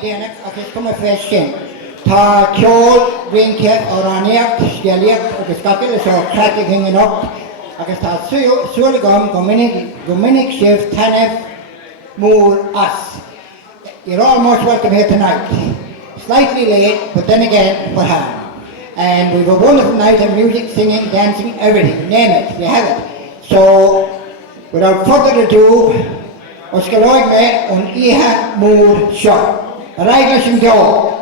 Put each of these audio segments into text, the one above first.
déanamh agus cuma freisin. Tá ceol bhainte ó Raheenagh, scialaíocht agus scacail is ó craite hingenacht agus tá súla gom go minic sibh tainmh mór as. You're all most welcome here tonight. Slightly late, but then again, what happened? And we have a wonderful night of music, singing, dancing, everything. Name it, we have it. So, without further ado, os galoig me un ihe mór seo. Raiglas yn dio.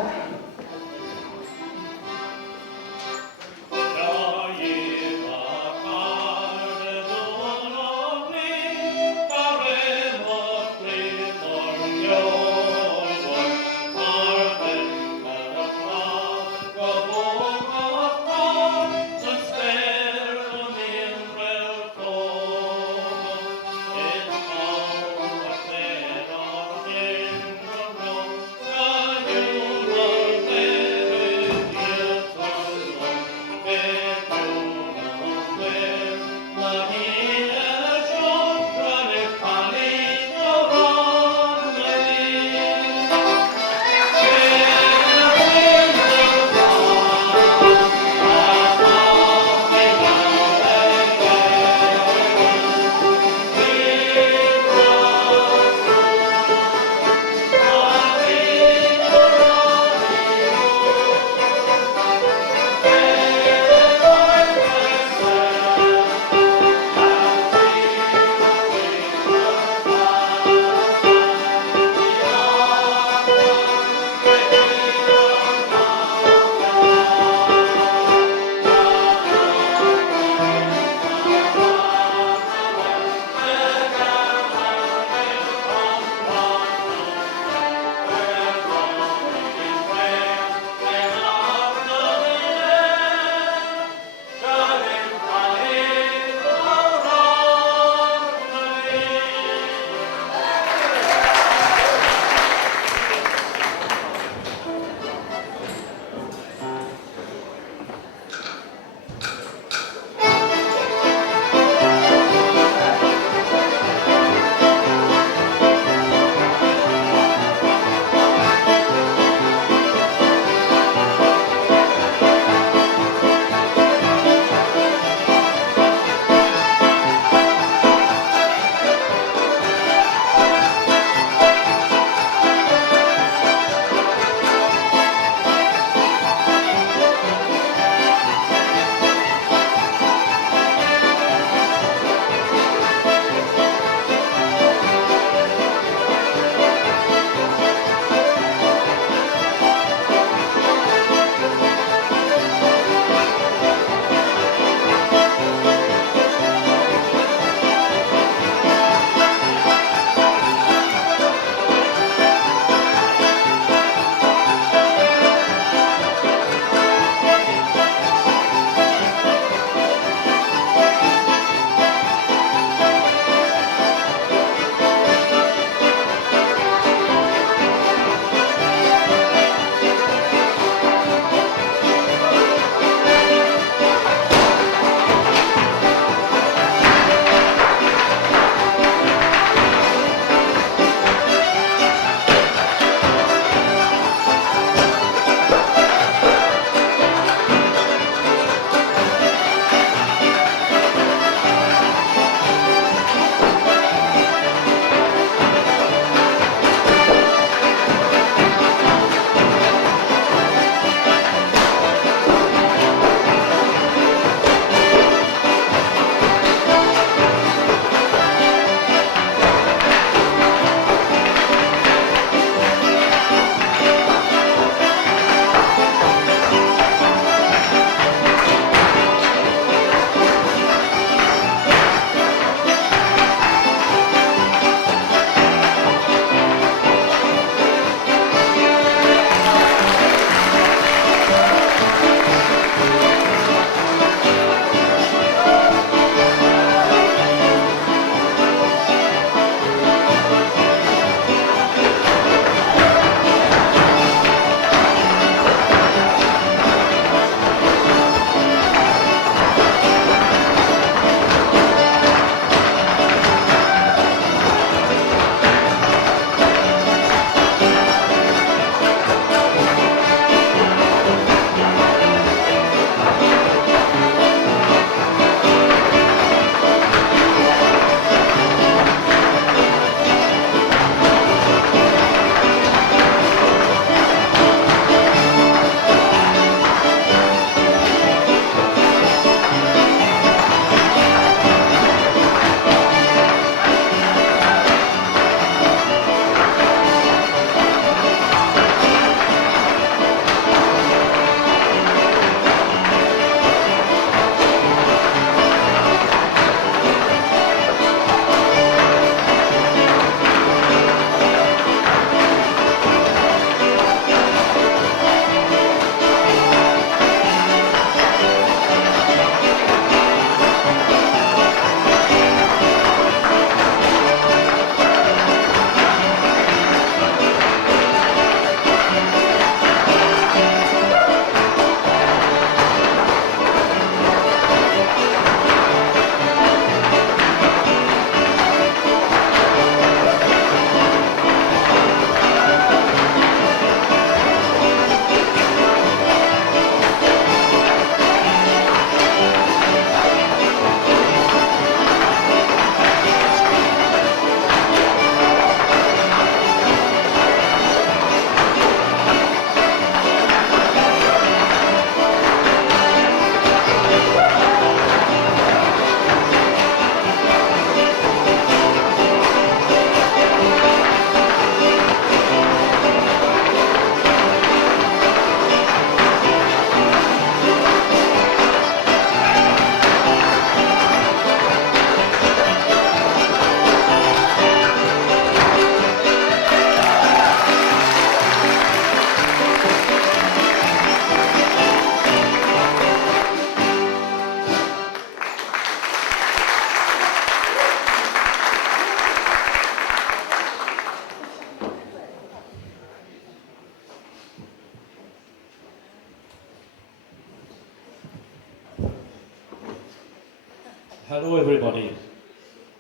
Hello everybody.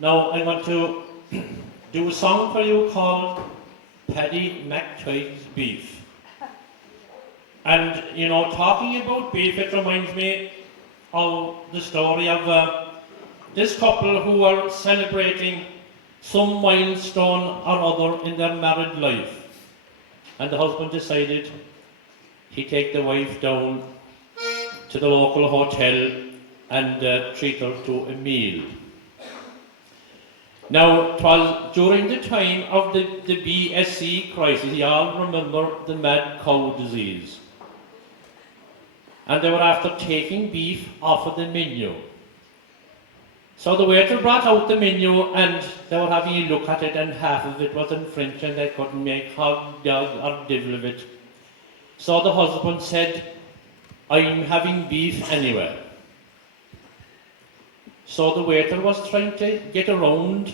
Now I want to do a song for you called Paddy McTighe's Beef. And you know, talking about beef, it reminds me of the story of this couple who were celebrating some milestone or other in their married life. And the husband decided he'd take the wife down to the local hotel and treat her to a meal. Now, it was during the time of the BSE crisis. You all remember the mad cow disease. And they were after taking beef off of the menu. So the waiter brought out the menu and they were having a look at it, and half of it was in French and they couldn't make hog, dog or devil of it. So the husband said, "I'm having beef anyway." So the waiter was trying to get around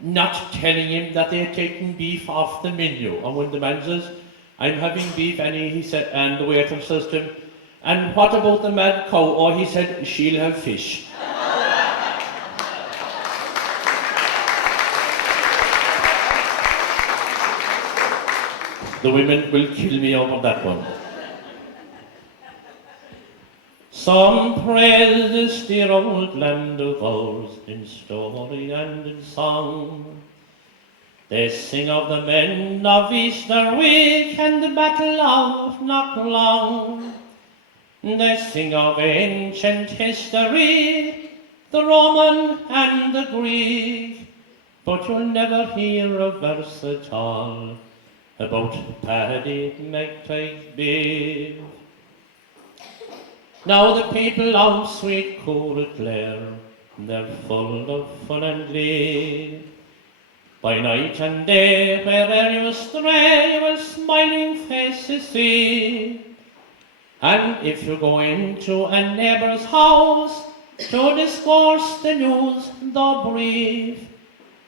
not telling him that they had taken beef off the menu. And when the man says, "I'm having beef," he said, and the waiter says to him, "And what about the mad cow?" Or he said, "She'll have fish." The women will kill me over that one. Some praise this dear old land of ours in story and in song. They sing of the men of Easter week and the battle of Knocklang. They sing of ancient history, the Roman and the Greek, but you'll never hear a verse at all about Paddy McTighe's beef. Now the people of sweet Clare, they're full of fun and glee. By night and day, where'er you stray, you will smiling faces see. And if you go into a neighbour's house to discourse the news, though brief,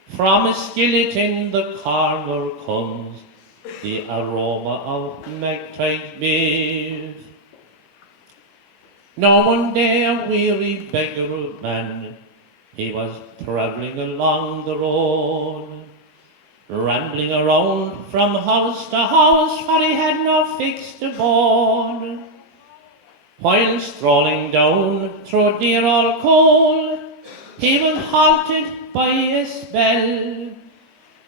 from a skillet in the corner comes the aroma of McTighe's beef. Now one day a weary beggar man, he was travelling along the road, rambling around from house to house, for he had no fixed abode. While strolling down through dear old coal, he was halted by a spell,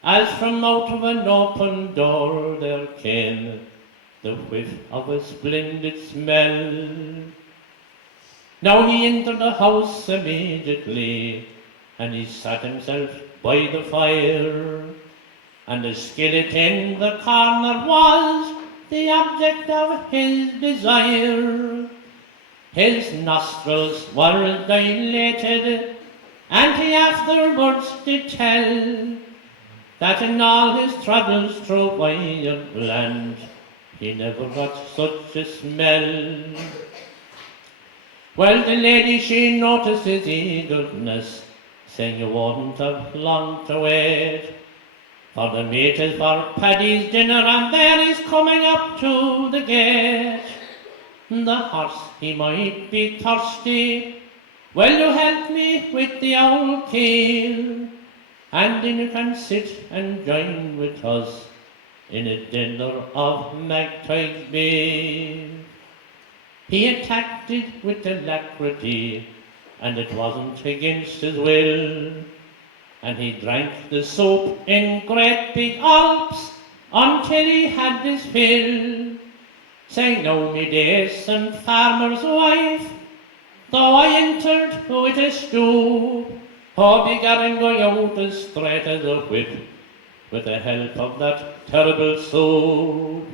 as from out of an open door there came the whiff of a splendid smell. Now he entered the house immediately, and he sat himself by the fire, and the skillet in the corner was the object of his desire. His nostrils were dilated, and he afterwards did tell that in all his travels through wide land he never got such a smell. Well, the lady, she noticed his eagerness, saying you won't have long to wait, for the meat is for Paddy's dinner, and there he's coming up to the gate. The horse, he might be thirsty, will you help me with the old keel, and then you can sit and join with us in a dinner of McTighe's beef. He attacked it with alacrity, and it wasn't against his will, and he drank the soup in great big gulps until he had his fill, saying, "Now me decent farmer's wife, though I entered with a stoop, I'll be going out as straight as a whip with the help of that terrible soup."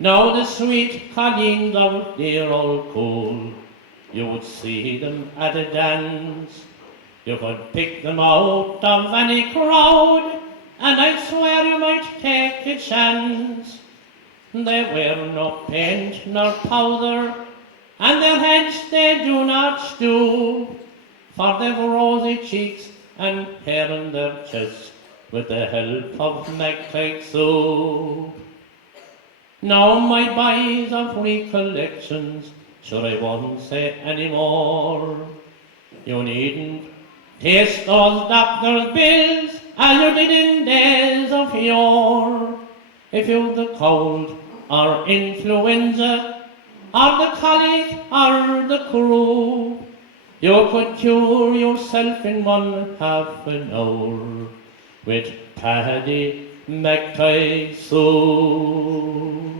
Now the sweet colleens of dear old coal, you would see them at a dance, you could pick them out of any crowd, and I swear you might take a chance. They wear no paint nor powder, and their heads they do not stoop, for they've rosy cheeks and hair in their chests with the help of McTighe's soup. Now my boys of recollections, sure I won't say any more, You needn't taste those doctor's bills as you did in days of yore. If you've the cold or influenza or the colic or the croup, you could cure yourself in 1/2 an hour with Paddy McTighe soup.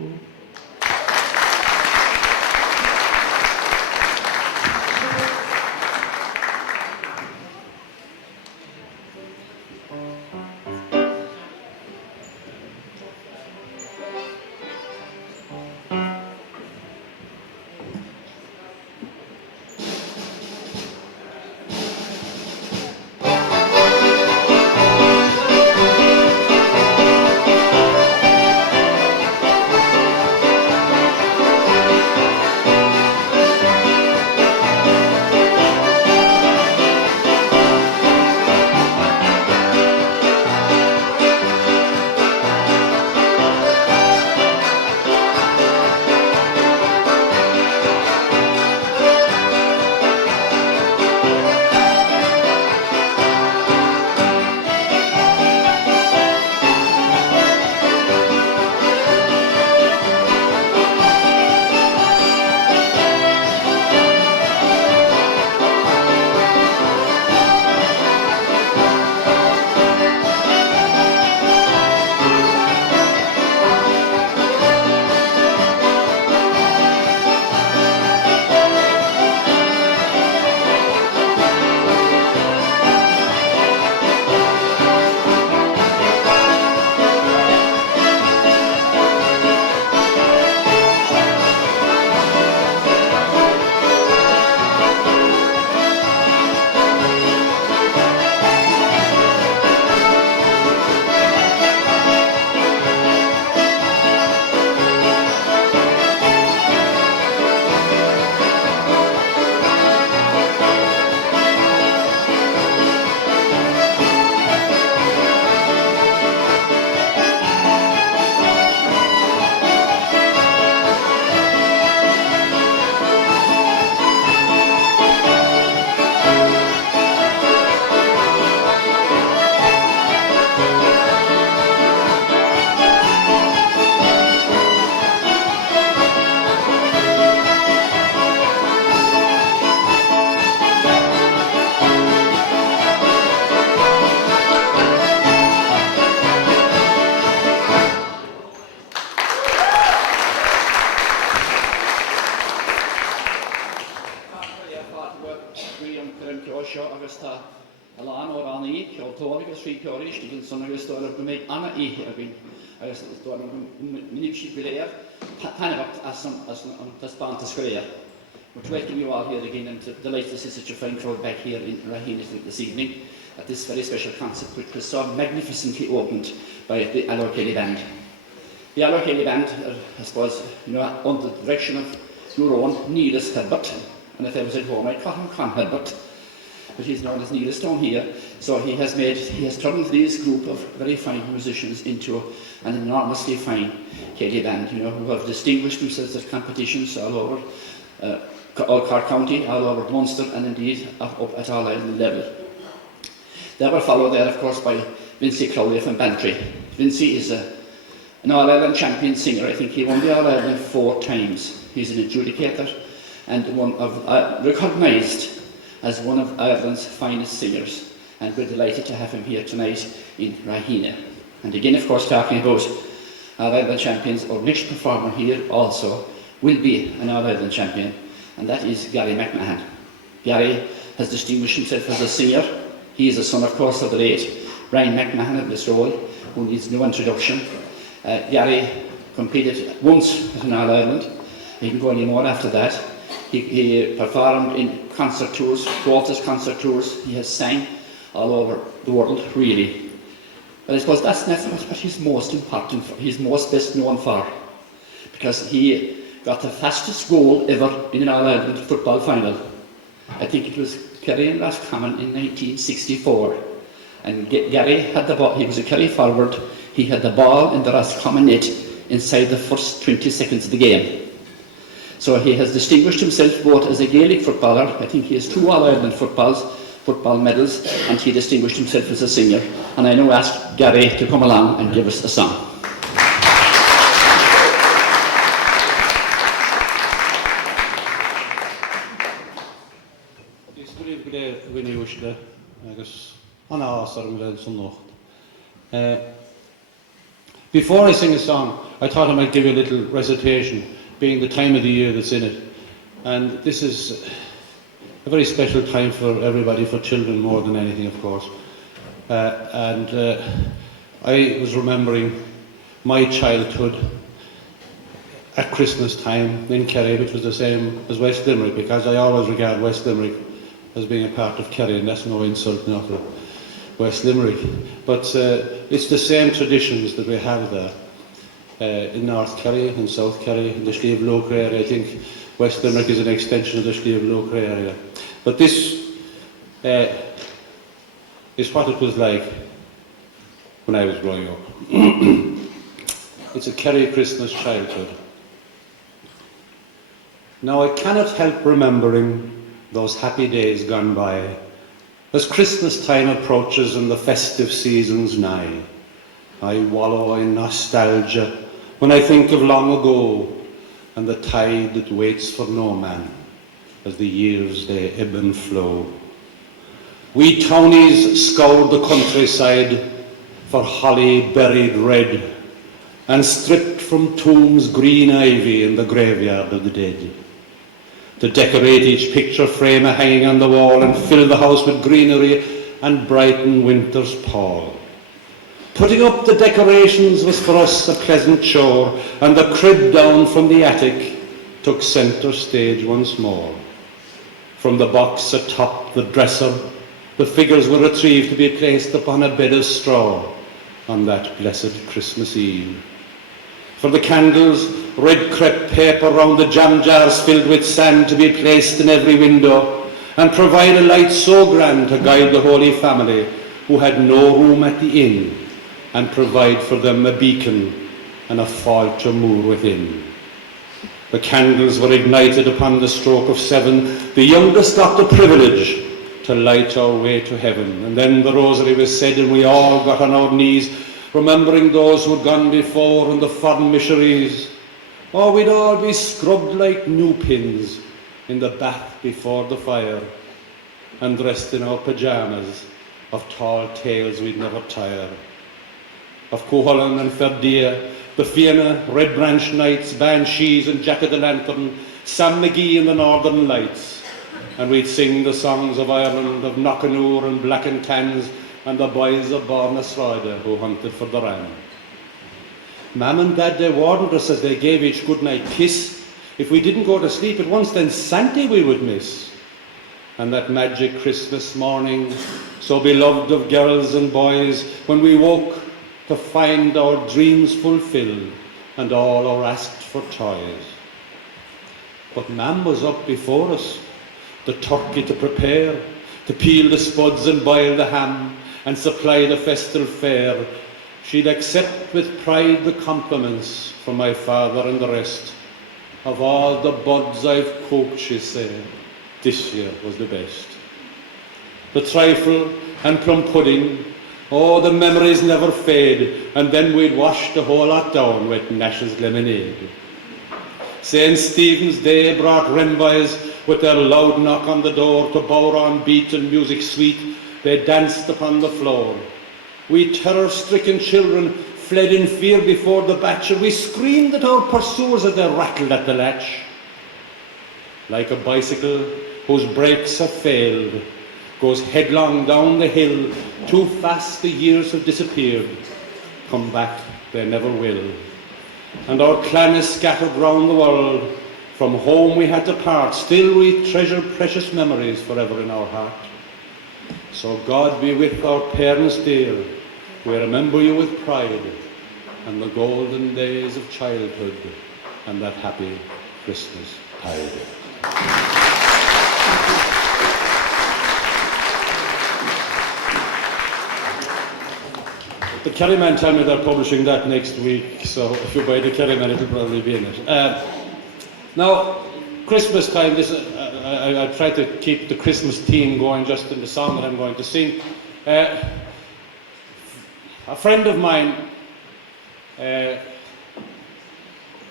To welcome you all here again and to delight to see such a fine crowd back here in Raheenagh this evening at this very special concert which was so magnificently opened by the Kelly Band. The Kelly Band are, I suppose, under the direction of your own Neelis Herbert, and if I was at home I'd call him Con Herbert, but he's known as Neelis down here. So he has turned this group of very fine musicians into an enormously fine Kelly Band, who have distinguished themselves at competitions all over all Cork County, all over Munster, and indeed up at All Ireland level. They were followed there, of course, by Vincey Crowley from Bantry. Vincey is an All Ireland champion singer. I think he won the All Ireland 4 times. He's an adjudicator and recognised as one of Ireland's finest singers. And we're delighted to have him here tonight in Raheenagh. And again, of course, talking about All Ireland champions, our next performer here also will be an All Ireland champion, and that is Gary McMahon. Gary has distinguished himself as a singer. He is the son, of course, of the late Brian McMahon of this role, who needs no introduction. Gary competed once at an All Ireland. He didn't go any more after that. He performed in concert tours, Walters concert tours. He has sang all over the world, really. But I suppose that's not what he's most important for, he's most best known for, because he got the fastest goal ever in an All Ireland football final. I think it was Kerry and Roscommon in 1964. And Gary had the ball, he was a Kerry forward, he had the ball in the Roscommon net inside the first 20 seconds of the game. So he has distinguished himself both as a Gaelic footballer, I think he has 2 All-Ireland football medals, and he distinguished himself as a singer. And I now ask Gary to come along and give us a song. Before I sing a song, I thought I might give you a little recitation, being the time of the year that's in it. And this is a very special time for everybody, for children more than anything, of course. I was remembering my childhood at Christmas time in Kerry, which was the same as West Limerick, because I always regard West Limerick as being a part of Kerry, and that's no insult not to West Limerick. But it's the same traditions that we have there. In North Kerry, in South Kerry, in the Slieve Locher area. I think West Limerick is an extension of the Slieve Locher area. But this is what it was like when I was growing up. It's a Kerry Christmas childhood. Now I cannot help remembering those happy days gone by, as Christmas time approaches and the festive season's nigh. I wallow in nostalgia when I think of long ago, and the tide that waits for no man as the years they ebb and flow. We townies scoured the countryside for holly buried red, and stripped from tombs green ivy in the graveyard of the dead, to decorate each picture frame hanging on the wall and fill the house with greenery and brighten winter's pall. Putting up the decorations was for us a pleasant chore, and the crib down from the attic took centre stage once more. From the box atop the dresser, the figures were retrieved to be placed upon a bed of straw on that blessed Christmas Eve. For the candles, red crepe paper round the jam jars filled with sand to be placed in every window, and provide a light so grand to guide the Holy Family who had no room at the inn, and provide for them a beacon and a fall to moor within. The candles were ignited upon the stroke of 7, the youngest got the privilege to light our way to heaven. And then the rosary was said, and we all got on our knees, remembering those who had gone before and the foreign missionaries. Or we'd all be scrubbed like new pins in the bath before the fire, and dressed in our pyjamas of tall tales we'd never tire. Of Cuchulainn and Ferdia, the Fianna, Red Branch Knights, Banshees and Jack of the Lantern, Sam McGee and the Northern Lights. And we'd sing the songs of Ireland, of Knockanoor and Black and Tans, and the boys of Barnasride who hunted for the ram. Mam and Dad, they warned us as they gave each goodnight kiss, if we didn't go to sleep at once, then Santa we would miss. And that magic Christmas morning, so beloved of girls and boys, when we woke to find our dreams fulfilled and all our asked for toys. But Mam was up before us, the turkey to prepare, to peel the spuds and boil the ham, and supply the festal fare. She'd accept with pride the compliments from my father and the rest. Of all the buds I've cooked, she said, this year was the best. The trifle and plum pudding, oh, the memories never fade, and then we'd wash the whole lot down with Nash's lemonade. St. Stephen's Day brought renboys with their loud knock on the door to Bowron beat and music sweet. They danced upon the floor. We terror-stricken children fled in fear before the batch, and we screamed at our pursuers as they rattled at the latch. Like a bicycle whose brakes have failed, goes headlong down the hill, too fast the years have disappeared, come back they never will. And our clan is scattered round the world, from home we had to part, still we treasure precious memories forever in our heart. So God be with our parents dear, we remember you with pride, and the golden days of childhood, and that happy Christmas tide. The Kerryman tell me they're publishing that next week, so if you buy the Kerryman, it'll probably be in it. Now, Christmas time, I try to keep the Christmas theme going just in the song that I'm going to sing. A friend of mine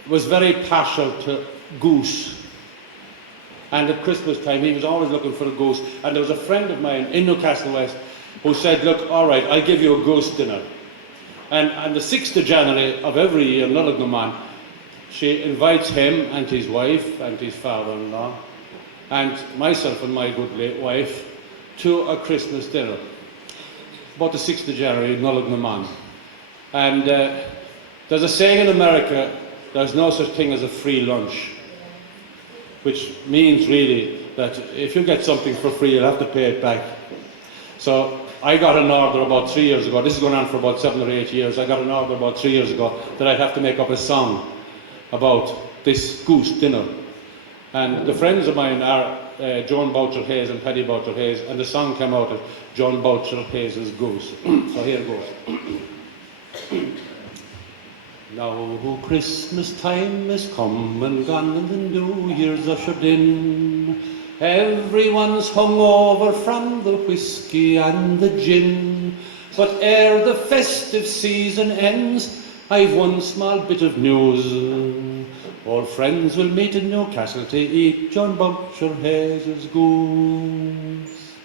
was very partial to goose. And at Christmas time, he was always looking for a goose. And there was a friend of mine in Newcastle West who said, look, all right, I'll give you a goose dinner. And on the 6th of January of every year, Nullagnaman, she invites him and his wife and his father-in-law and myself and my good late wife to a Christmas dinner. About the 6th of January, Nullagnaman. And there's a saying in America, there's no such thing as a free lunch. Which means really that if you get something for free, you'll have to pay it back. So I got an order about 3 years ago, this is going on for about 7 or 8 years, I got an order about 3 years ago that I'd have to make up a song about this goose dinner. And the friends of mine are Joan Boucher Hayes and Paddy Boucher Hayes, and the song came out of John Boucher Hayes' Goose. So here it goes. Now Christmas time is come and gone and the New Year's ushered in. Everyone's hung over from the whiskey and the gin. But ere the festive season ends, I've one small bit of news. All friends will meet in Newcastle to eat John Boucher Hayes' goose.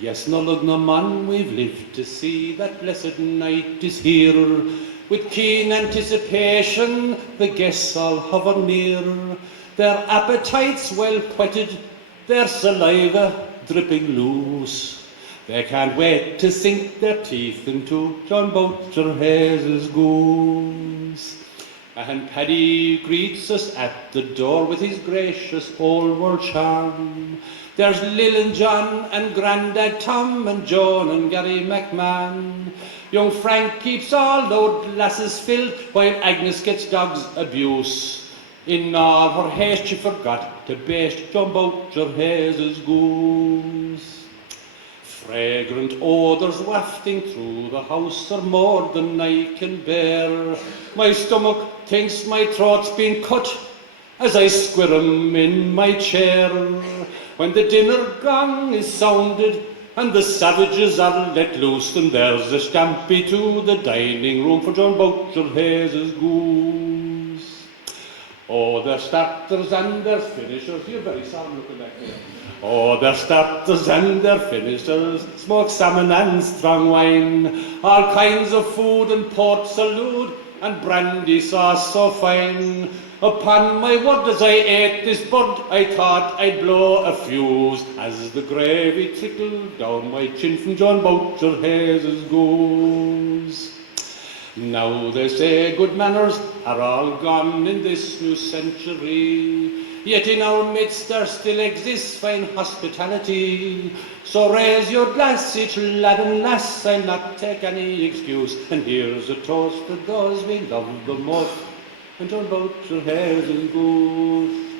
Yes, Nullagnaman, we've lived to see that blessed night is here. With keen anticipation, the guests all hover near, their appetites well whetted, their saliva dripping loose. They can't wait to sink their teeth into John Boucher Hayes' goose. And Paddy greets us at the door with his gracious old world charm. There's Lil and John and Grandad Tom and Joan and Gary McMahon. Young Frank keeps all those glasses filled while Agnes gets dog's abuse. In all her haste she forgot to baste John Boucher Hayes' goose. Fragrant odours wafting through the house are more than I can bear. My stomach thinks my throat's been cut as I squirm in my chair. When the dinner gong is sounded and the savages are let loose, and there's a stampy to the dining room for John Boucher Hayes' goose. Oh, their starters and their finishers, you're very sound looking back there. Oh, their starters and their finishers, smoked salmon and strong wine, all kinds of food and port salut, and brandy sauce so fine. Upon my word, as I ate this bird, I thought I'd blow a fuse, as the gravy trickled down my chin from John Boucher Hayes' goose. Now they say good manners are all gone in this new century, yet in our midst there still exists fine hospitality. So raise your glass, each lad and lass, I'll not take any excuse, and here's a toast to those we love the most, and John Boucher Hayes' goose.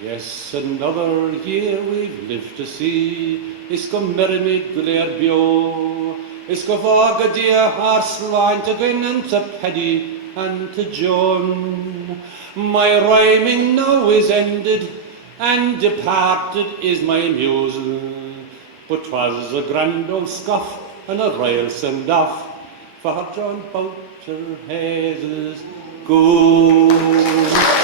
Yes, another year we've lived to see, is go merrimid gulair bio, is go vog a dear harsline to Gwyn and to Paddy and to Joan. My rhyming now is ended, and departed is my muse, but 'twas a grand old scoff and a royal send-off for John Boucher Hayes' goose.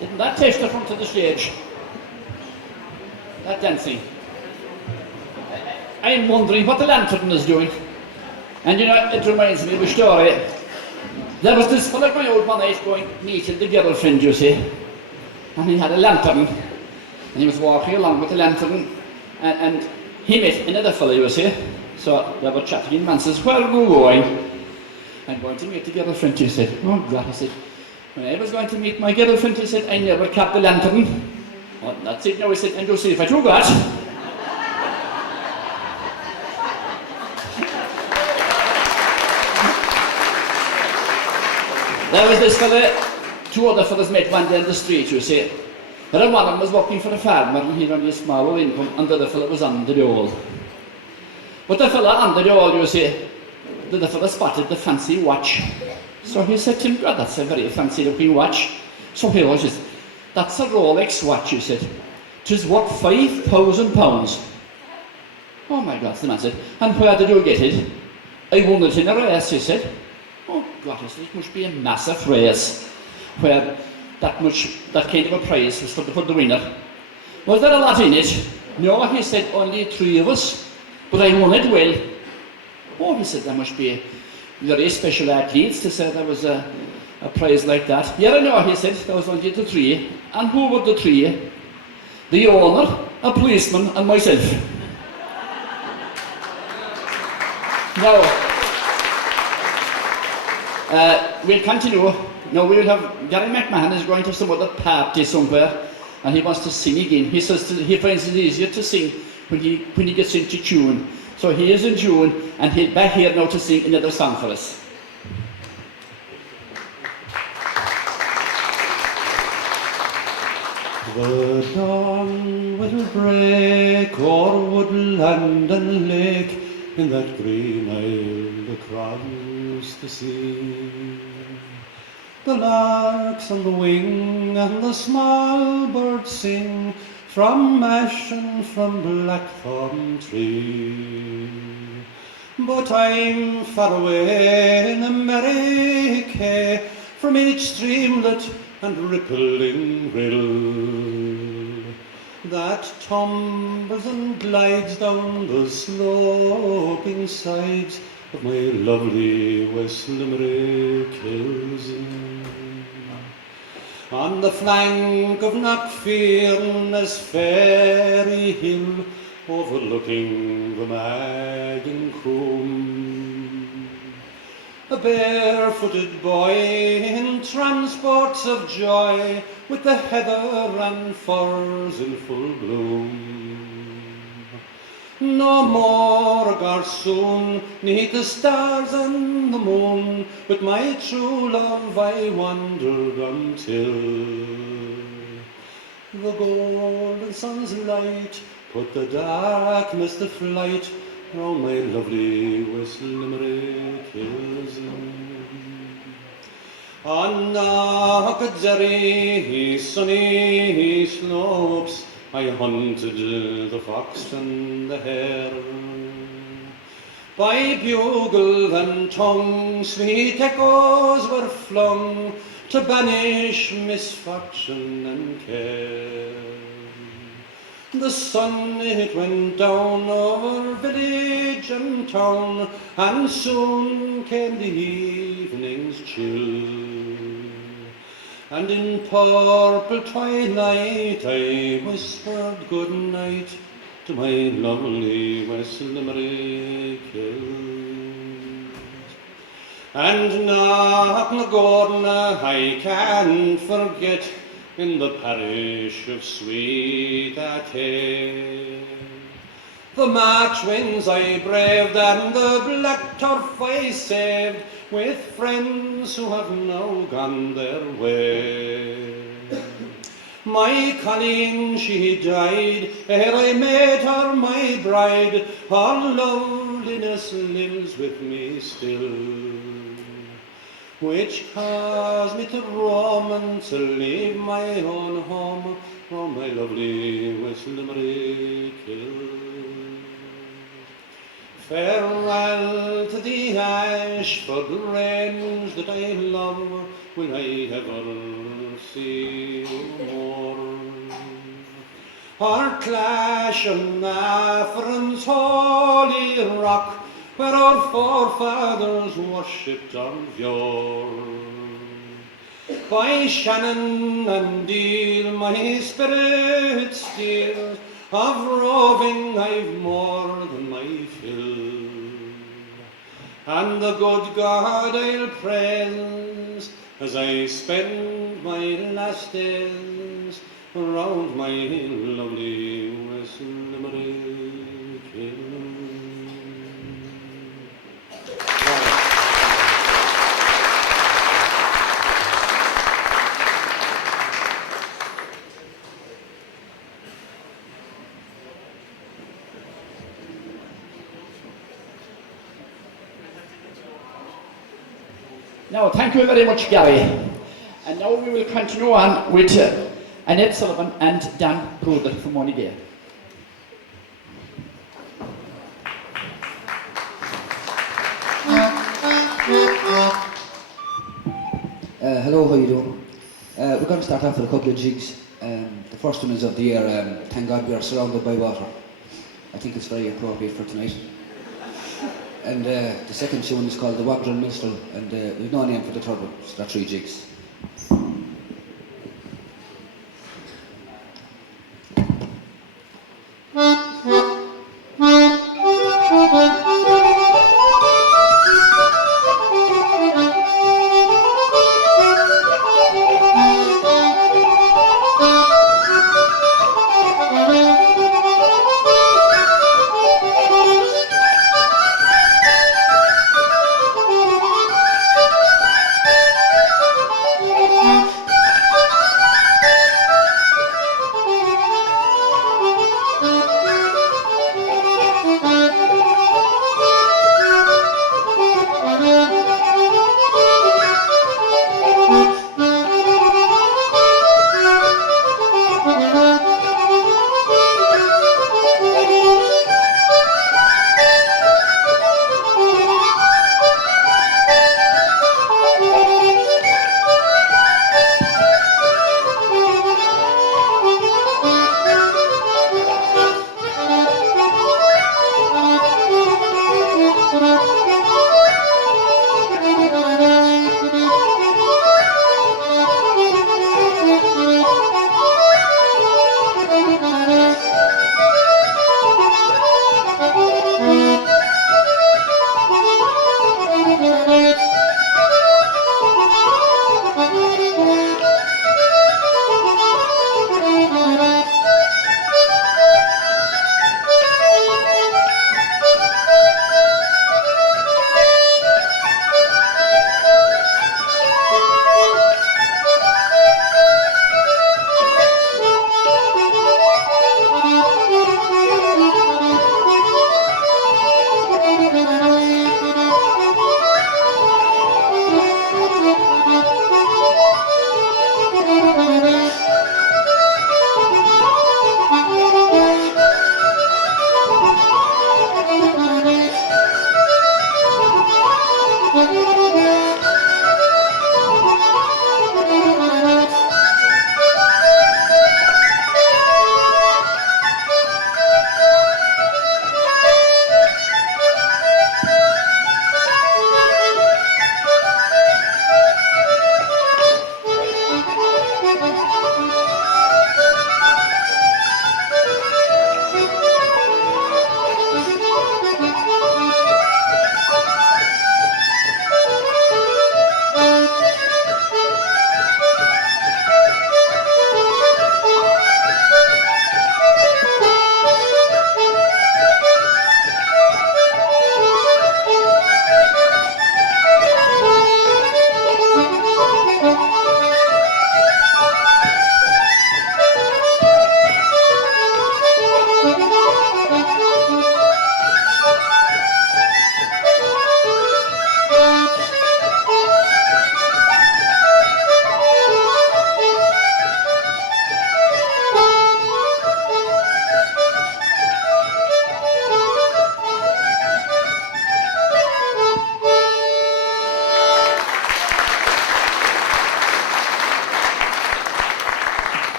Didn't that take the front of the stage? That dancing. I'm wondering what the lantern is doing. And you know, it reminds me of a story. There was this fellow going out one night going meeting the girlfriend, you see. And he had a lantern. And he was walking along with the lantern. And he met another fellow, you see. So they were chatting, and man says, "Where are you going?" "I'm going to meet the girlfriend," he said. "Oh God," he said. "When I was going to meet my girlfriend," he said, "I never kept the lantern." "Well, that's it now," he said, "and you'll see if I do that." There was this fella, two other fellas met one day in the street, you see. And one of them was working for a farmer and he had only a small income, and the other fella was under the old. But the fella under the old, you see, the other fella spotted the fancy watch. So he said to him, "God, that's a very fancy looking watch." So he was just, "That's a Rolex watch," he said. "'Tis worth £5,000. "Oh my God," the man said. "And where did you get it?" "I won it in a race," he said. "Oh God," he said, "it must be a massive race where that kind of a prize was for the winner." "Was there a lot in it?" "No," he said, "only 3 of us, but I won it well." "Oh," he said, "there must be very special athletes to say there was a prize like that." "Yeah, I know," he said, "there was only the 3. "And who were the 3? "The owner, a policeman, and myself." Now, we'll continue. Now we'll have, Gary McMahon is going to some other party somewhere and he wants to sing again. He says he finds it easier to sing when he gets into tune. So he is in tune and he'll back here now to sing another song for us. The dawn will break o'er woodland and lake in that green isle across the sea. The larks on the wing and the small birds sing from ash and from blackthorn tree. But I'm far away in America from each streamlet and rippling rill that tumbles and glides down the sloping sides of my lovely West Limerick hills. On the flank of Knockfearn's fairy hill, overlooking the Maggin Coombe, a barefooted boy in transports of joy, with the heather and furze in full bloom. No more a garsoon 'neath the stars and the moon, with my true love I wandered until the golden sun's light put the darkness to flight round my lovely West Limerick hills. On Knockadderry sunny slopes I hunted the fox and the hare. By bugle and tongue sweet echoes were flung to banish misfortune and care. The sun it went down over village and town, and soon came the evening's chill. And in purple twilight I whispered good night to my lovely West Limerick hills. And Knocknagorn I can't forget, in the parish of Sweet Atay. The March winds I braved and the black turf I saved, with friends who have now gone their way. My Colleen, she died ere I made her my bride. Her loveliness lives with me still, which caused me to roam and to leave my own home from my lovely West Limerick hills. Farewell to the Ashford range that I love, will I ever see more. Our clash on Afrin's holy rock, where our forefathers worshipped on Vior. By Shannon and Deal my spirit steals, of roving I've more than my fill. And the good God I'll praise as I spend my last days around my lovely West Limerick Hill. Now, thank you very much, Gary. And now we will continue on with Annette Sullivan and Dan Pruder from Monaghan. Hello, how you doing? We're going to start off with a couple of jigs. The first one is of the year, Thank God We Are Surrounded by Water. I think it's very appropriate for tonight. And the second tune is called The Wandering Minstrel, and we've no name for the third one, so there are 3 jigs.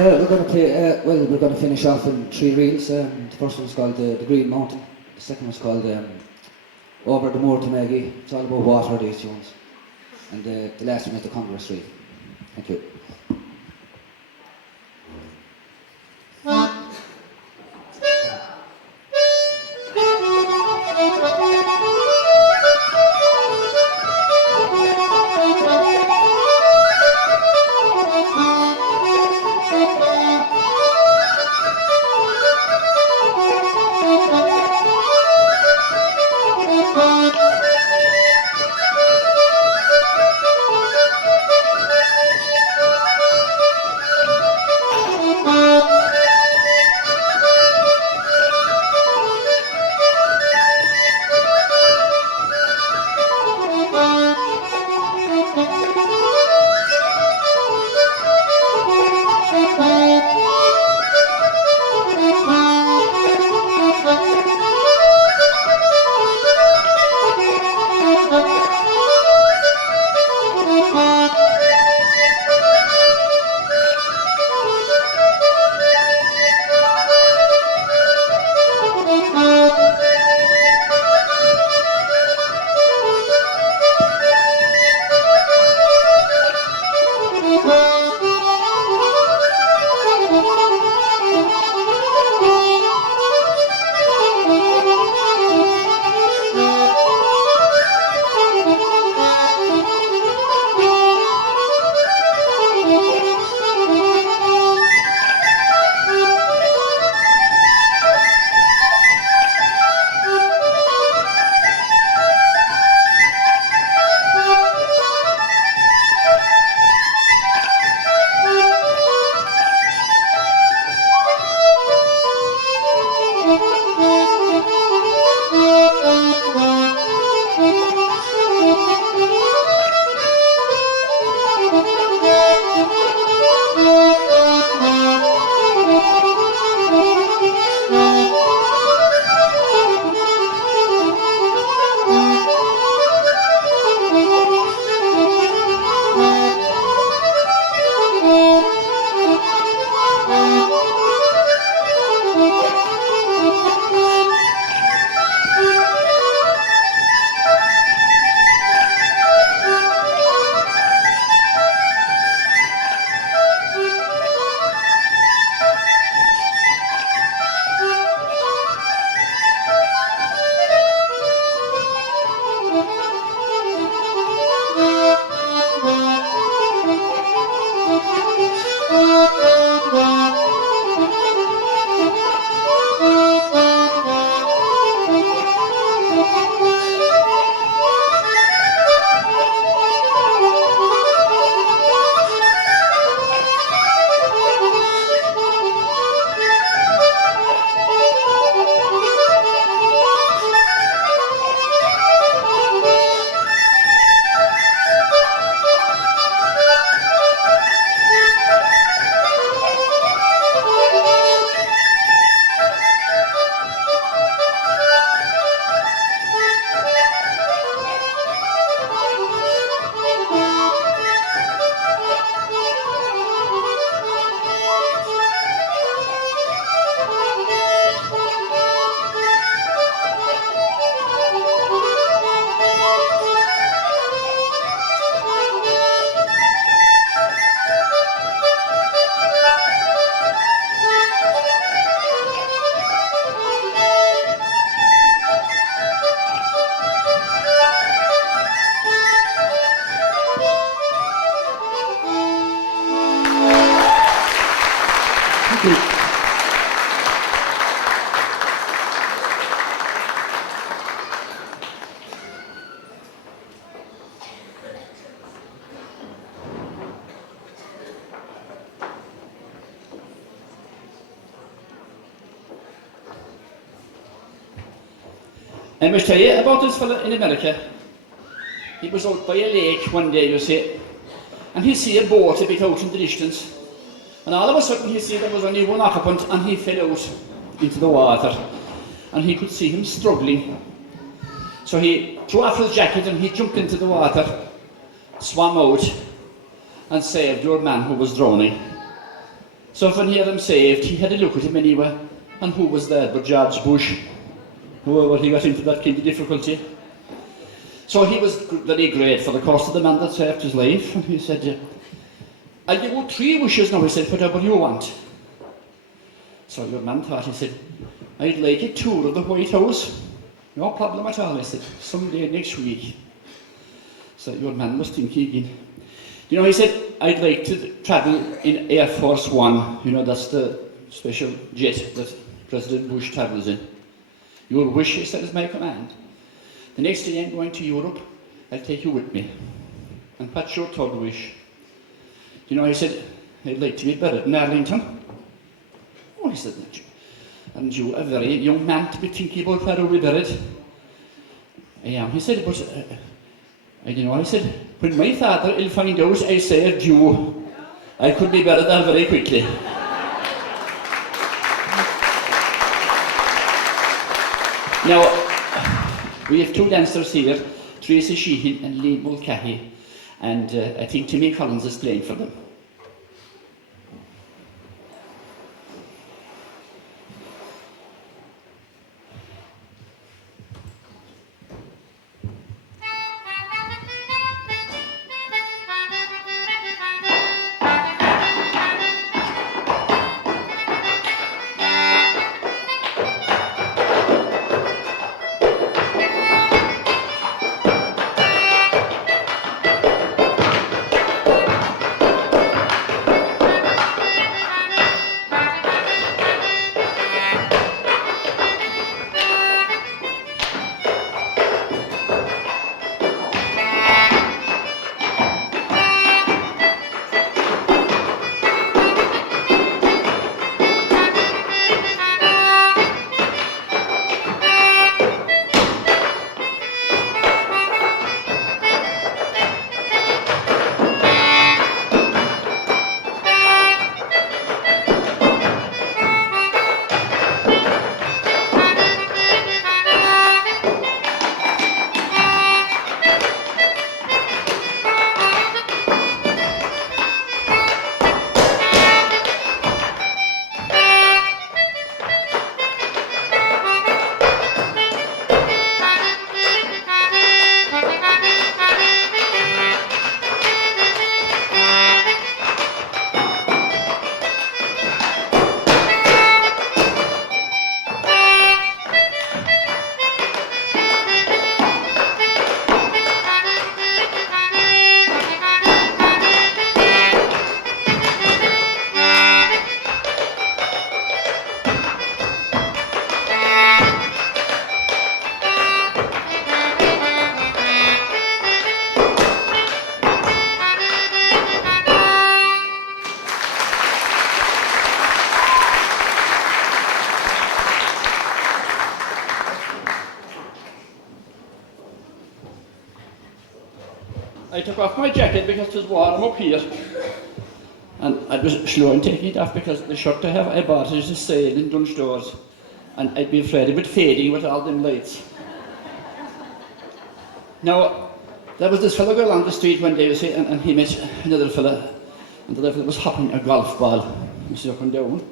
We're going to play, we're going to finish off in 3 reels. The first one's called the Green Mountain. The second one's called Over the Moor to Maggie. It's all about water, these tunes. And the last one is the Congress reel. Thank you. I must tell you about this fella in America. He was out by a lake one day, you see, and he see a boat a bit out in the distance. And all of a sudden he see there was only one occupant, and he fell out into the water. And he could see him struggling. So he threw off his jacket and he jumped into the water, swam out, and saved your man who was drowning. So when he had him saved, he had a look at him anyway, and who was there but George Bush, whoever he got into that kind of difficulty. So he was very grateful, of course, to the man that saved his life, and he said, I'll give you 3 wishes now, he said, whatever you want. So your man thought, he said, I'd like a tour of the White House. No problem at all, he said, someday next week. So your man was thinking again. You know, he said, I'd like to travel in Air Force One. You know, that's the special jet that President Bush travels in. Your wish, he said, is my command. The next day I'm going to Europe, I'll take you with me. And what's your 3rd wish? You know, he said, I'd like to be buried in Arlington. Oh, he said, and you, a very young man, to be thinking about where we'll be buried. I am, he said, but I don't know, he said, when my father will find out I saved you, I could be buried there very quickly. Now, we have 2 dancers here, Tracy Sheehan and Lee Mulcahy, and I think Timmy Collins is playing for them. I took off my jacket because it was warm up here. And I was slow in taking it off because the shirt I bought is a sale in Dunn stores. And I'd be afraid of it fading with all them lights. Now, there was this fellow going along the street one day, you see, and he met another fellow. And the other fellow was hopping a golf ball. He was up and down.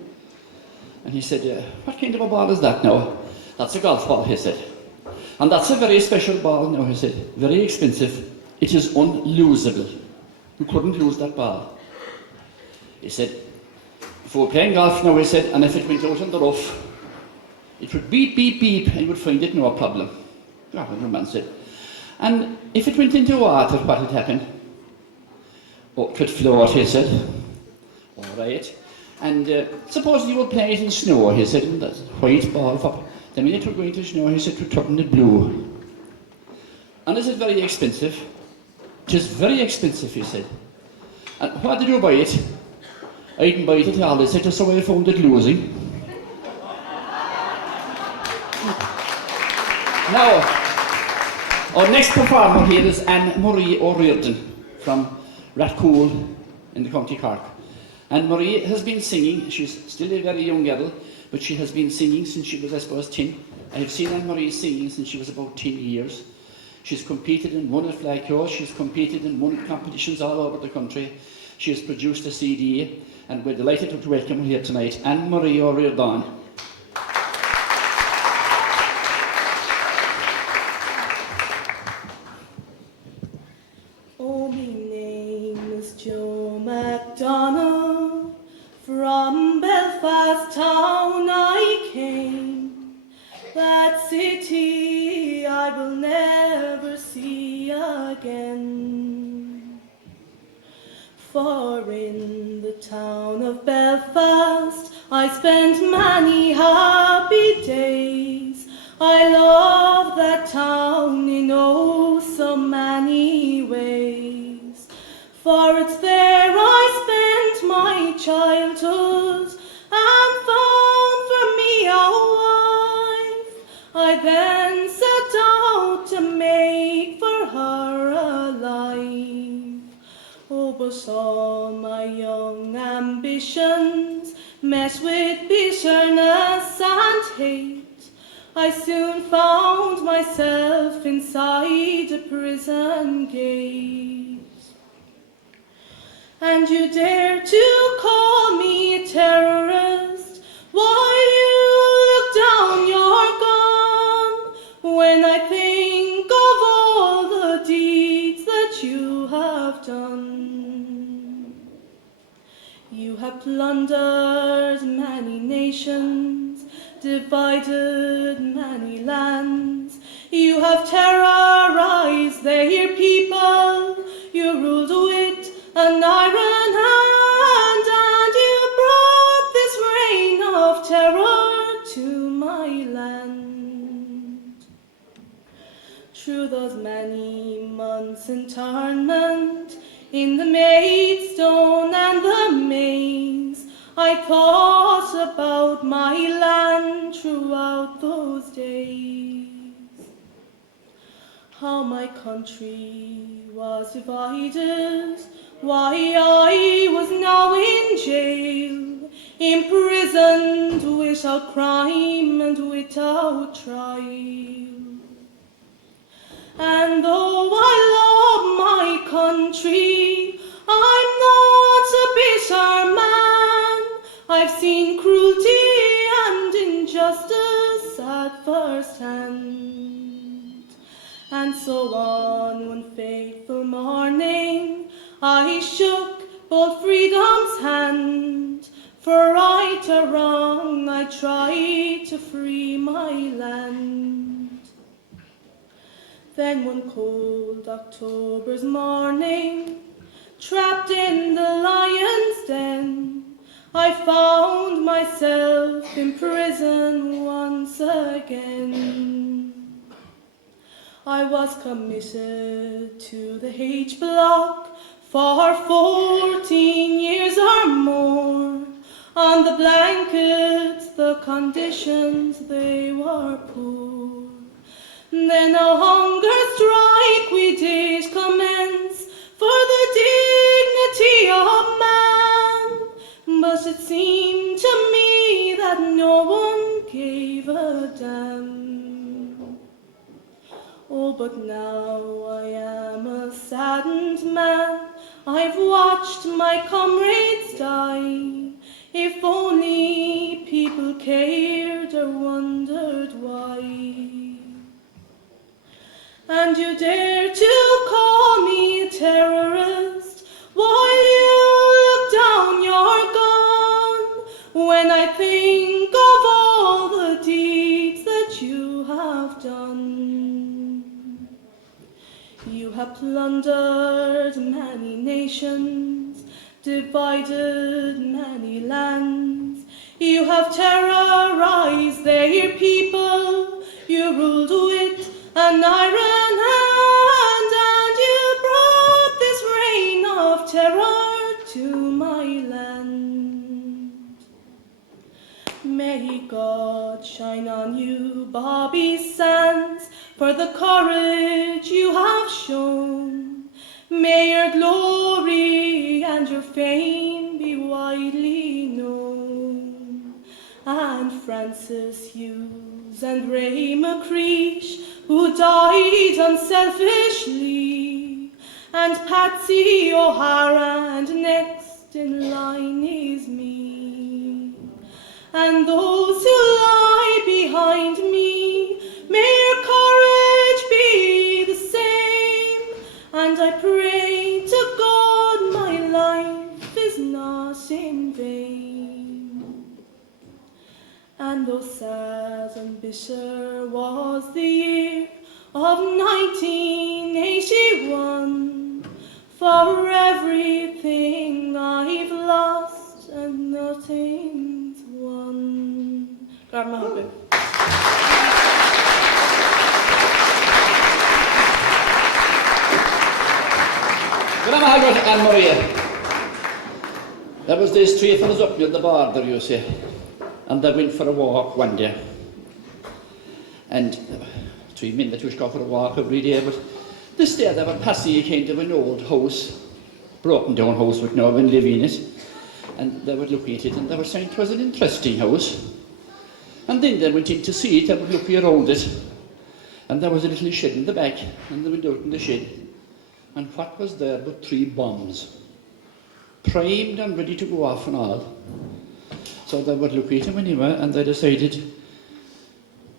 And he said, what kind of a ball is that now? That's a golf ball, he said. And that's a very special ball now, he said. Very expensive. It is unlosable. You couldn't lose that ball. He said, if we were playing golf now, he said, and if it went out on the rough, it would beep, beep, beep, and you would find it no problem. Oh, the man said. And if it went into water, what would happen? Oh, it could float, he said. All right. And suppose you were playing it in snow, he said, and that white ball. The minute we're going to snow, he said, to turn it blue. And is it very expensive? It is very expensive, he said. And why did you buy it? I didn't buy it at all, he said, just so I found it losing. Now, our next performer here is Anne-Marie O'Riordan from Rathcoole in the County Cork. Anne-Marie has been singing, she's still a very young girl, but she has been singing since she was, I suppose, 10. I have seen Anne-Marie singing since she was about 10 years. She's competed and won at Flycross, she's competed and won competitions all over the country. She has produced a CD, and we're delighted to welcome her here tonight, Anne-Marie O'Riordan. Oh, my name is Joe MacDonald. From Belfast town I came. That city I will never see again. For in the town of Belfast I spent many happy days. I love that town in oh so many ways. For it's there I spent my childhood and found for me a wife. I then set out to make for her a life. Oh, but all my young ambitions met with bitterness and hate. I soon found myself inside a prison gate. And you dare to call me a terrorist while you look down your gun, when I think of all the deeds that you have done. You have plundered many nations, divided many lands. You have terrorized their people. You ruled with an iron hand, and you brought this reign of terror to my land. Through those many months' internment in the Maidstone and the Maze, I thought about my land throughout those days. How my country was divided, why I was now in jail, imprisoned without crime and without trial. And though I love my country, I'm not a bitter man. I've seen cruelty and injustice at first hand. And so on one fateful morning, I shook both freedom's hand. For right or wrong, I tried to free my land. Then one cold October's morning, trapped in the lion's den, I found myself in prison once again. I was committed to the H block for 14 years or more. On the blankets, the conditions, they were poor. Then a hunger strike we did commence for the dignity of man. But it seemed to me that no one gave a damn. Oh, but now I am a saddened man. I've watched my comrades die. If only people cared or wondered why. And you dare to call me a terrorist while you look down your gun, when I think of all the deeds that you have done. You have plundered many nations, divided many lands. You have terrorized their people. You ruled with an iron hand, and you brought this reign of terror to my land. May God shine on you, Bobby Sands, for the courage you have shown. May your glory and your fame be widely known. And Francis Hughes and Ray McCreesh, who died unselfishly, and Patsy O'Hara, and next in line is me. And those who lie behind me, may your courage be the same, and I pray to God my life is not in vain. And though sad and bitter was the year of 1981, for everything I've lost and nothing's won. God my husband. Raheenagh and Maria. There was these three fellas up near the border, you see, and they went for a walk one day. And three men that used to go for a walk every day, but this day they were passing a kind of an old house, broken down house with no one living in it. And they were looking at it and they were saying it was an interesting house. And then they went in to see it and were looking around it. And there was a little shed in the back, and they went out in the shed. And what was there but 3 bombs, primed and ready to go off and all. So they were looking at them anyway, and they decided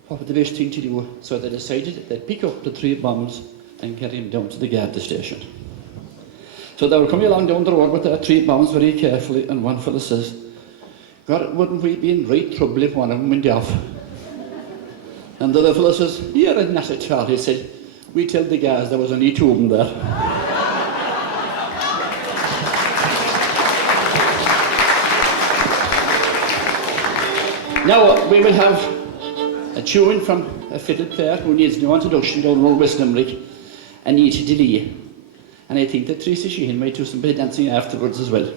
what was the best thing to do. So they decided they'd pick up the 3 bombs and carry them down to the guard station. So they were coming along down the road with their 3 bombs very carefully, and one fellow says, God, wouldn't we be in great trouble if one of them went off? And the other fellow says, yeah, not at all. He said, we tell the guards there was only 2 of them there. Now we will have a tune from a fiddle player who needs no introduction down around West Limerick, Anita Delee. And I think that Tracy Sheehan might do some bit of dancing afterwards as well.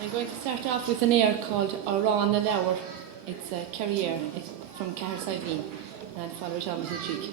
I'm going to start off with an air called Aran an Hour. It's a Carrier. It's from Cahersiveen, and follow it on with the cheek.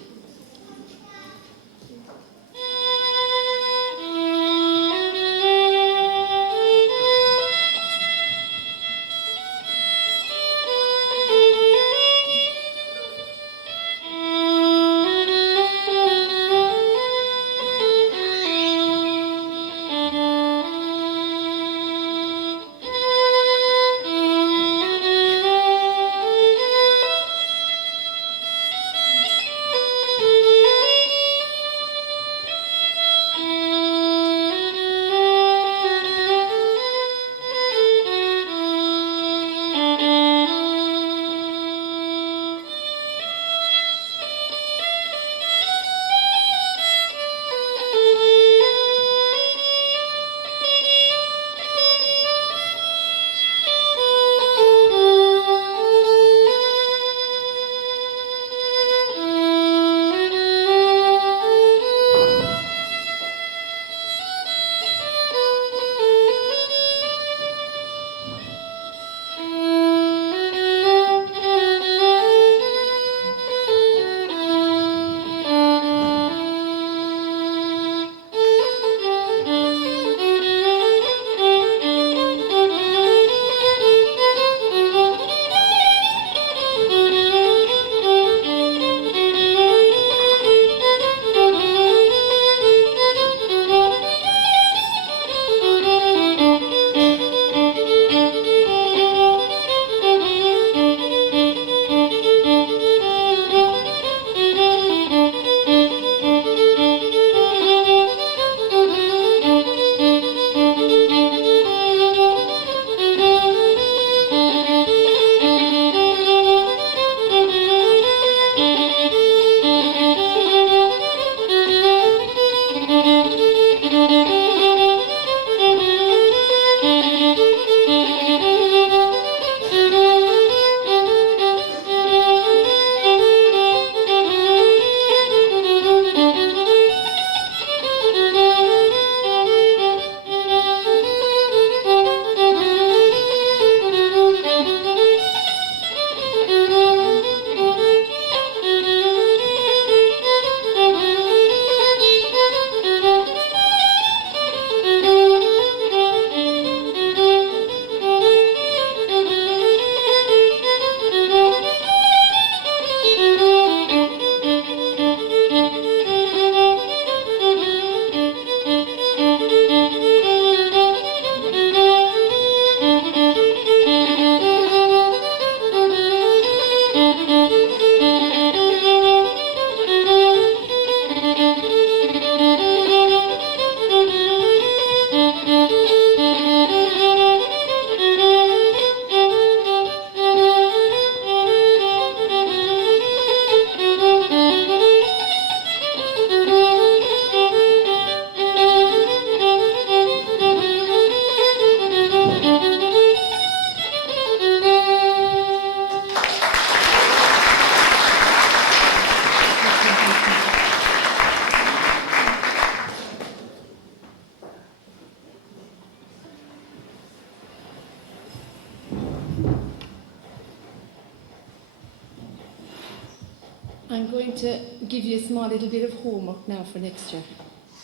I'm going to give you a small little bit of homework now for next year.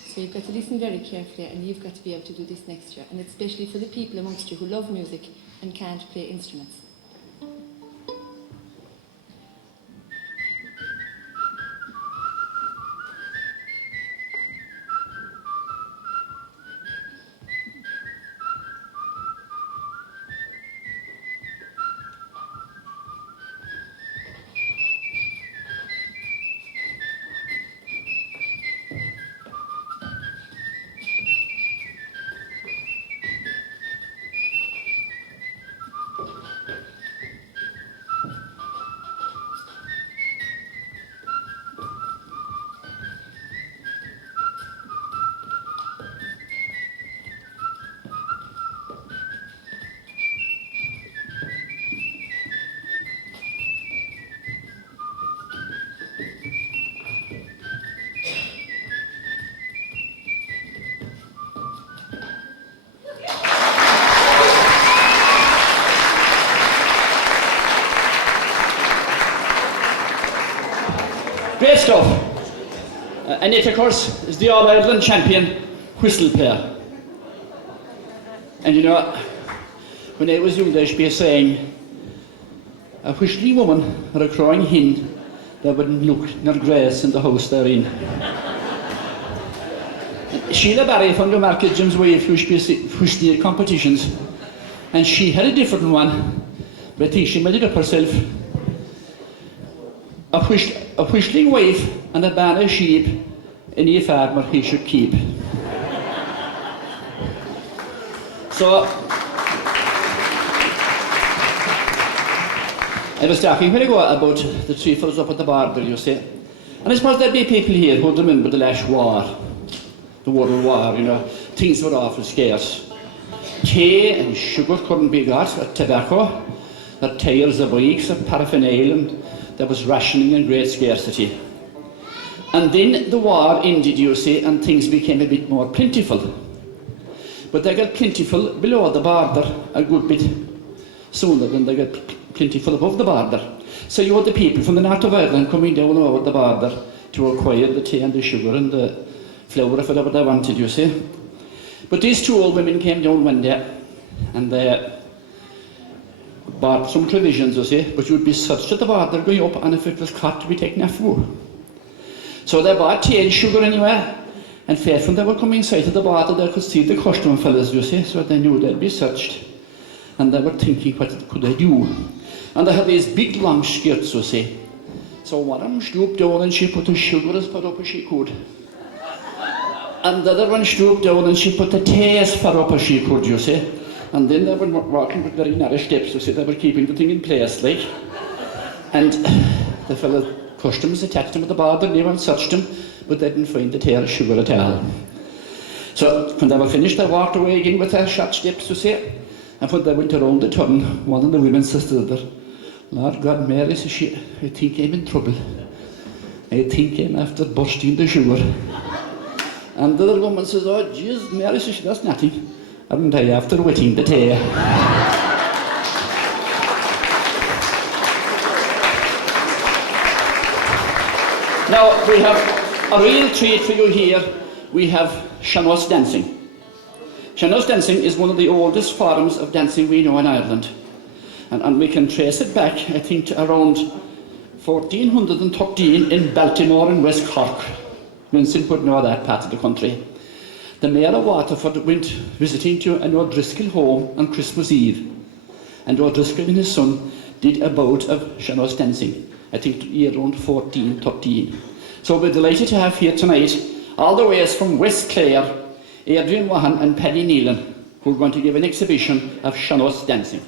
So you've got to listen very carefully and you've got to be able to do this next year. And especially for the people amongst you who love music and can't play instruments. Great stuff. And it, of course, is the All-Ireland champion whistle player. And you know, when I was young, there used to be a saying, a whistling woman or a crowing hen, there wouldn't look nor grace in the house they're in. Sheila Barry from the Market Jim's wife used to be whistling competitions, and she had a different one, but I think she made it up herself. A whistling wife and a band of sheep, any farmer he should keep. So, I was talking when I go about the three fellows up at the border, you see. And I suppose there'd be people here who remember the last war, the World War, you know. Things were awful scarce. Tea and sugar couldn't be got, tobacco, the tires of bikes, of paraphernalia, and there was rationing and great scarcity. And then the war ended, you see, and things became a bit more plentiful. But they got plentiful below the border a good bit sooner than they got plentiful above the border. So you had the people from the north of Ireland coming down over the border to acquire the tea and the sugar and the flour, if whatever they wanted, you see. But these two old women came down one day and they bought some provisions, you see, but you'd be searched at the border going up, and if it was caught, to be taken off you. So they bought tea and sugar anyway, and faith when they were coming inside of the border, they could see the custom fellas, you see, so they knew they'd be searched. And they were thinking, what could they do? And they had these big long skirts, you see. So one of them stooped down and she put the sugar as far up as she could. And the other one stooped down and she put the tea as far up as she could, you see. And then they were walking with very narrow steps, you see, they were keeping the thing in place, like. And the fellow customs attached them at the border, and they went and searched them, but they didn't find the tea or sugar at all. So when they were finished, they walked away again with their short steps, you see. And when they went around the turn, one of the women says to the other, Lord God, Mary, says she, I think I'm in trouble. I think I'm after bursting the sugar. And the other woman says, oh, jeez, Mary, says she, that's nothing. Aren't I after wetting the tea? Now, we have a real treat for you here. We have Sean-nós dancing. Sean-nós dancing is one of the oldest forms of dancing we know in Ireland. And we can trace it back, I think, to around 1413 in Baltimore in West Cork. Vincent would know that part of the country. The Mayor of Waterford went visiting to an O'Driscoll home on Christmas Eve. And O'Driscoll and his son did a bout of Sean-nós dancing, I think year around 1413. So we're delighted to have here tonight, all the ways from West Clare, Adrian Wahan and Paddy Nealon, who are going to give an exhibition of Sean-nós dancing.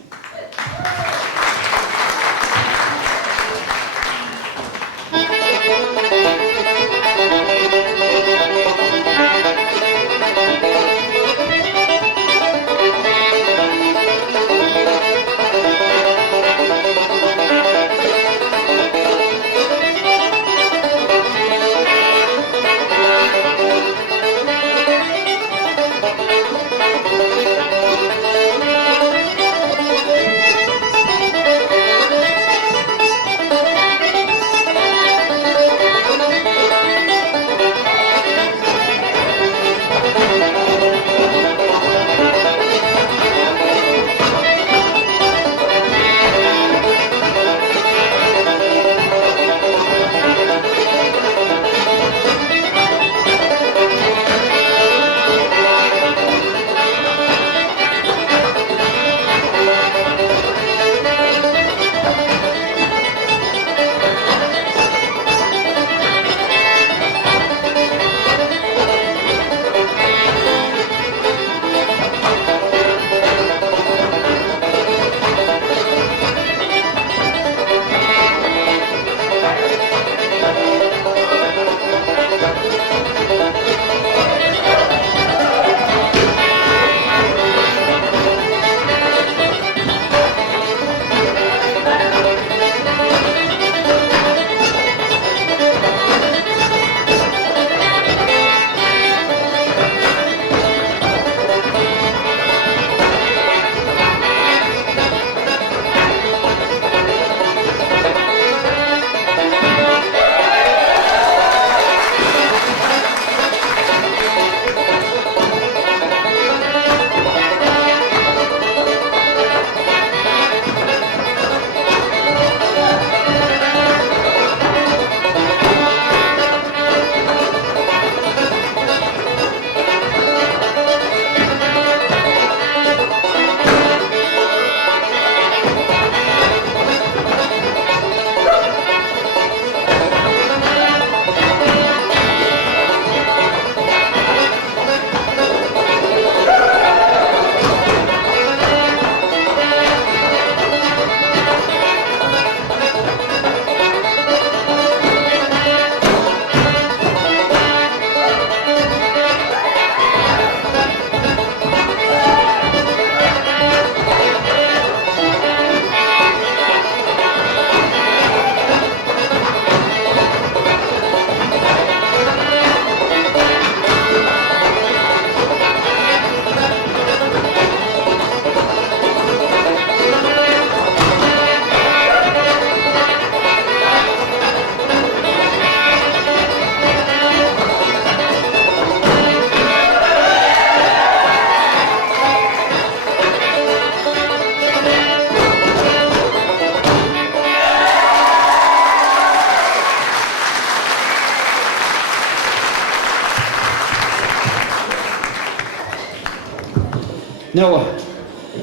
Now,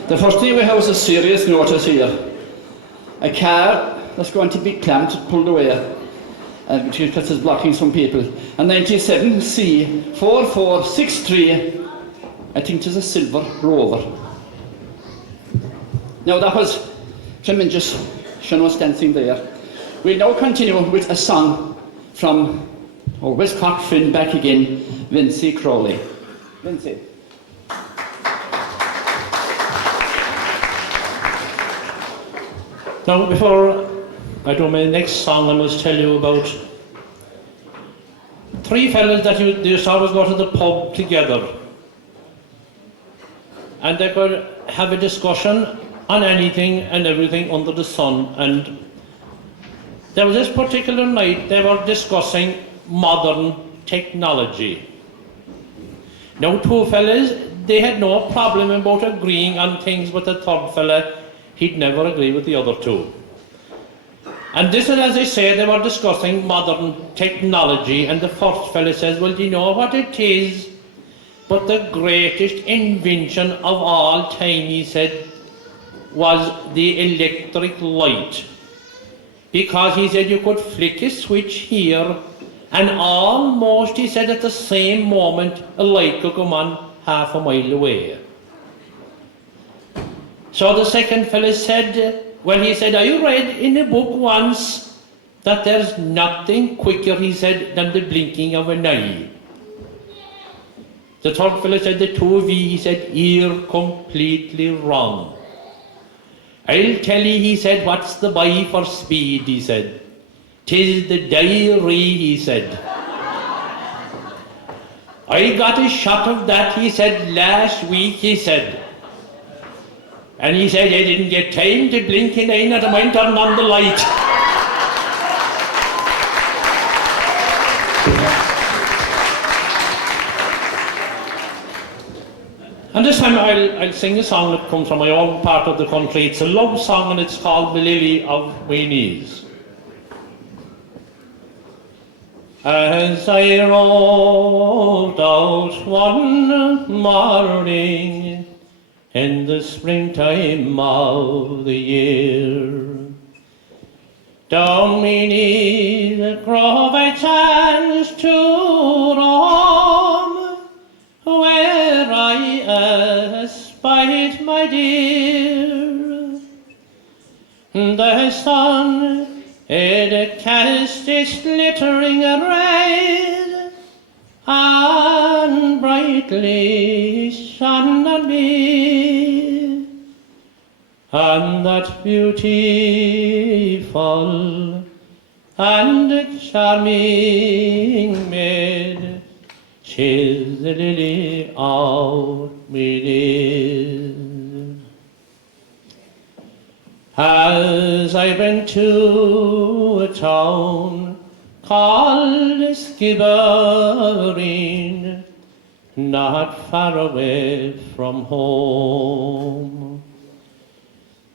the first thing we have is a serious notice here. A car that's going to be clamped, pulled away, because it's blocking some people. A 97C4463, I think it is a silver Rover. Now that was tremendous, Sean was dancing there. We'll now continue with a song from West Cork friend back again, Vincy Crowley. Vincy. Now, before I do my next song, I must tell you about three fellas that used to always go to the pub together. And they could have a discussion on anything and everything under the sun. And there was this particular night they were discussing modern technology. Now, two fellas, they had no problem about agreeing on things, but the third fella, he'd never agree with the other two. And this is, as I say, they were discussing modern technology, and the first fella says, well, do you know what it is? But the greatest invention of all time, he said, was the electric light. Because he said you could flick a switch here, and almost, he said, at the same moment, a light could come on half a mile away. So the second fellow said, well, he said, I read in a book once that there's nothing quicker, he said, than the blinking of an eye. The third fellow said, the two of you, he said, you're completely wrong. I'll tell you, he said, what's the buy for speed, he said. 'Tis the diary, he said. I got a shot of that, he said, last week, he said. And he said, I didn't get time to blink an eye, not a mind turn on the light. And this time I'll sing a song that comes from my own part of the country. It's a love song and it's called The Lily of My Knees. As I rode out one morning in the springtime of the year, down my knees the grove I chanced to roam, where I espied my dear. The sun it cast its glittering rays, and brightly shone on me, and that beautiful and charming maid, she's the lily of my days. As I went to a town called Skibbereen, not far away from home,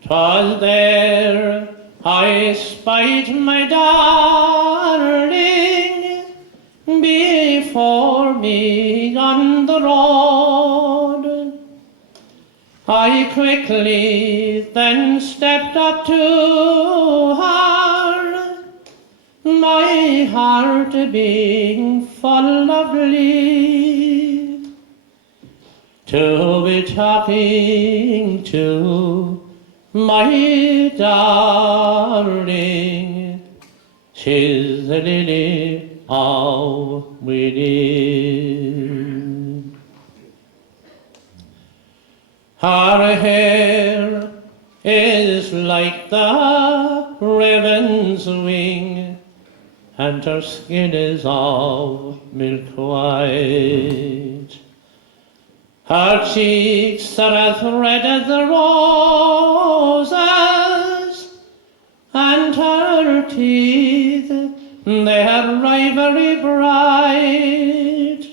'twas there I spied my darling before me on the road. I quickly then stepped up to her, my heart being full of glee, to be talking to my darling, she's the lily of my days. Her hair is like the raven's wing, and her skin is of milk white. Her cheeks are as red as the roses, and her teeth, they are ivory bright.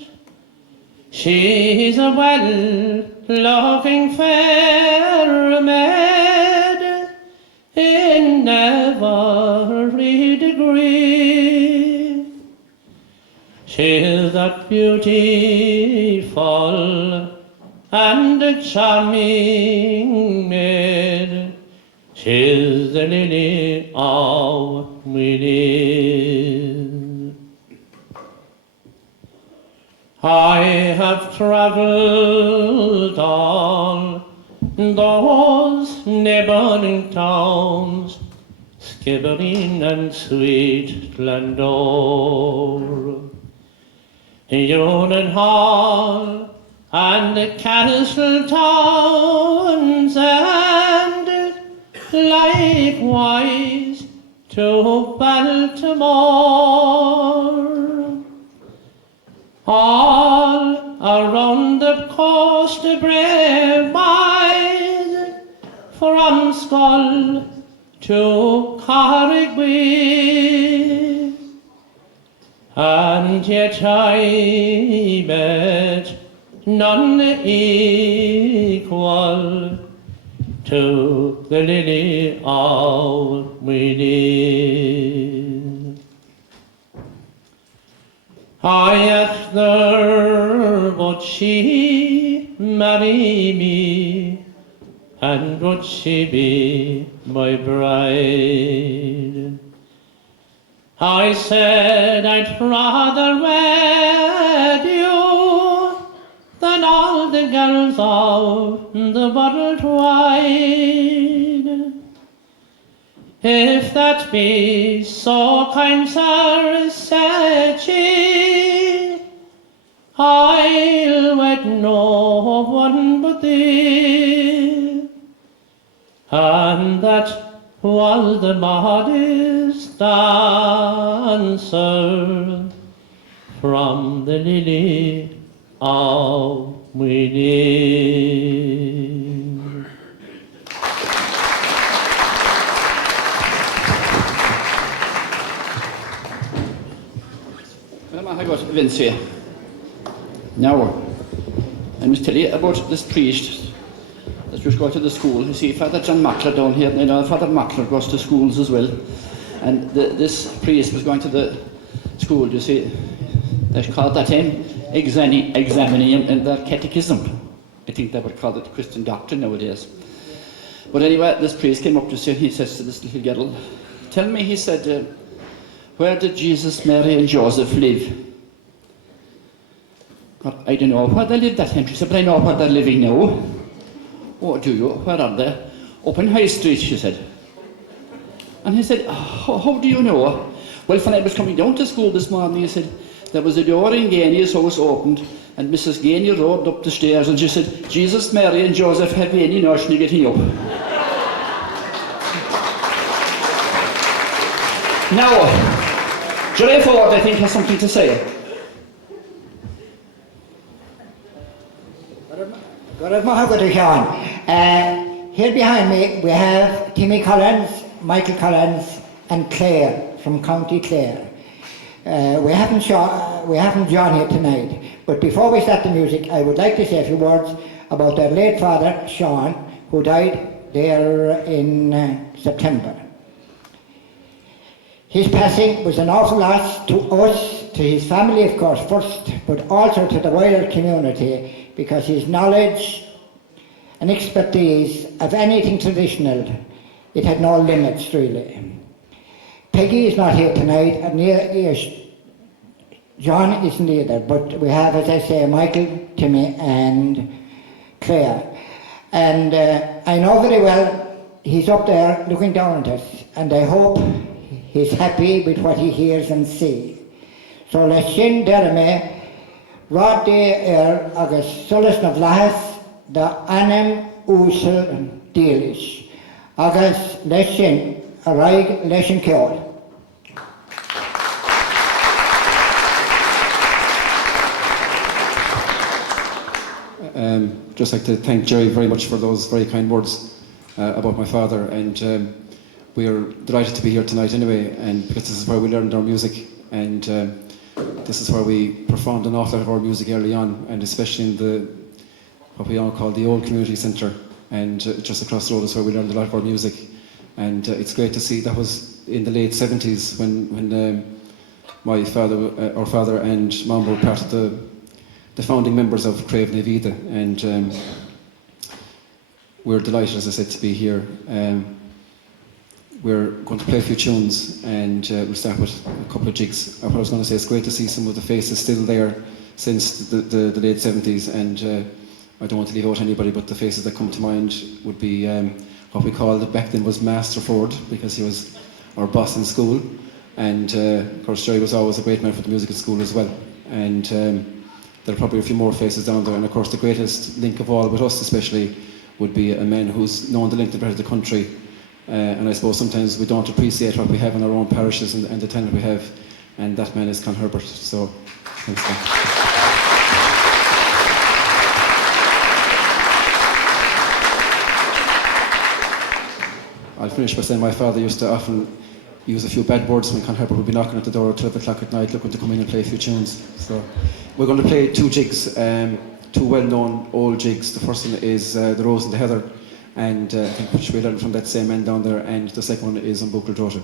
She's a well-looking fair maid in every degree. She's that beautiful and a charming maid. 'Tis the lily of Wynne. I have travelled all those neighbouring towns, Skibbereen and sweet Glandore, Union Hall and the castle towns, and likewise to Baltimore. All around the coast brave wise, from Skull to Carrigbee, and yet I met none equal to the lily of Wynne. I asked her, would she marry me, and would she be my bride? I said I'd rather wed you than all the girls of the world wide. If that be so, kind sir, said she, I'll wed no one but thee. And that was the modest answer from the lily of Wynne. Well, I got Vince here. Now, I must tell you about this priest that was going to the school. You see, Father John Mackler down here, you know, Father Mackler goes to schools as well. And this priest was going to the school, you see, they called that time examining in their catechism. I think they would call it Christian doctrine nowadays. But anyway, this priest came up to see, he says to this little girl, tell me, he said, where did Jesus, Mary and Joseph live? God, I don't know where they lived that time. She said, but I know where they're living now. Oh, do you? Where are they? Up in High Street, she said. And he said, how do you know? Well, when I was coming down to school this morning, he said, there was a door in Gainy's house opened, and Mrs. Gainy rode up the stairs, and she said, Jesus, Mary and Joseph have any notion of getting up. Now, Jerry Ford, I think, has something to say. Good morning, Sean. Here behind me we have Timmy Collins, Michael Collins and Clare from County Clare. We haven't John here tonight, but before we start the music I would like to say a few words about our late father Sean, who died there in September. His passing was an awful loss to us, to his family of course first, but also to the wider community, because his knowledge and expertise of anything traditional, it had no limits really. Peggy is not here tonight, and John isn't either, but we have, as I say, Michael, Timmy and Claire. And I know very well he's up there looking down at us, and I hope he's happy with what he hears and sees. So let's sing Derame, Rod de agus Solas na Vlahas, da Anem Usel Dealish, agus Leshin, a Raig Leshin Keol. Just like to thank Jerry very much for those very kind words about my father, and we are delighted to be here tonight anyway, and because this is where we learned our music, and this is where we performed an awful lot of our music early on, and especially in what we all call the old community centre, and just across the road is where we learned a lot of our music. And it's great to see that was in the late 70s when my father, our father and mum were part of the founding members of Cill Ide, and we're delighted, as I said, to be here. We're going to play a few tunes, and we'll start with a couple of jigs. What I was going to say, it's great to see some of the faces still there since the late 70s, and I don't want to leave out anybody, but the faces that come to mind would be what we called back then was Master Ford, because he was our boss in school, and of course Jerry was always a great man for the music at school as well, and there are probably a few more faces down there, and of course the greatest link of all with us especially would be a man who's known the length and breadth of the country, and I suppose sometimes we don't appreciate what we have in our own parishes and the talent we have, and that man is Con Herbert. So thanks, man. I'll finish by saying my father used to often use a few bad words when Con Herbert would be knocking at the door at 12 o'clock at night looking to come in and play a few tunes. So we're going to play two jigs, two well-known old jigs. The first one is The Rose and the Heather, and I think which we learned from that same man down there, and the second one is On Buckle Drogheda.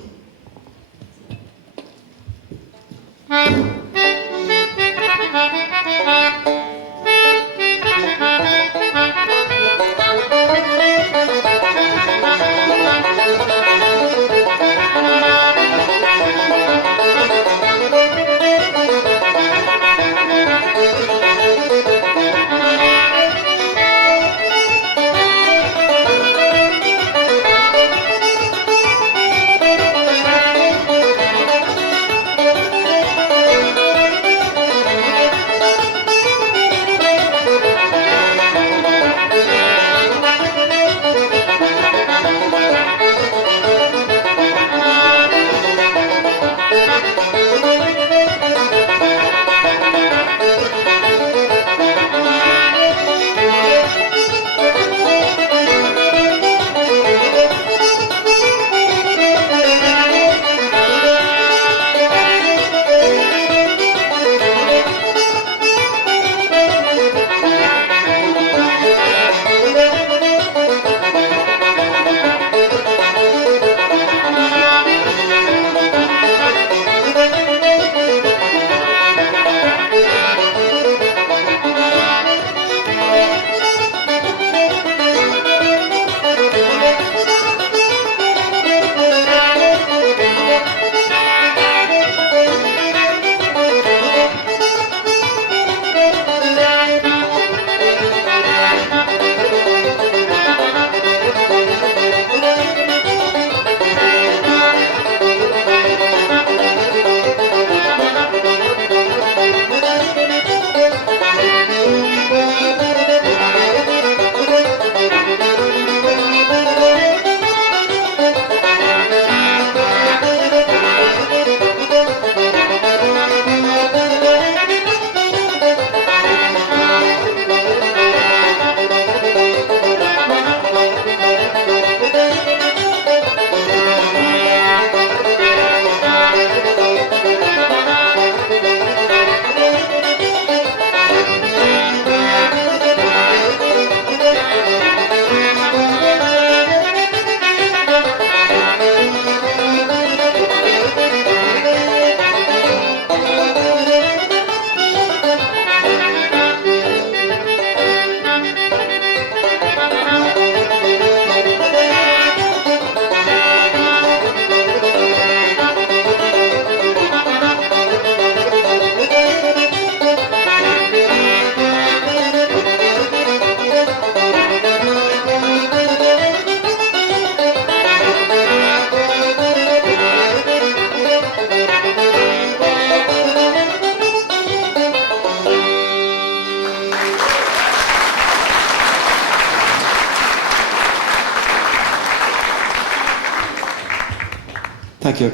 Thank you.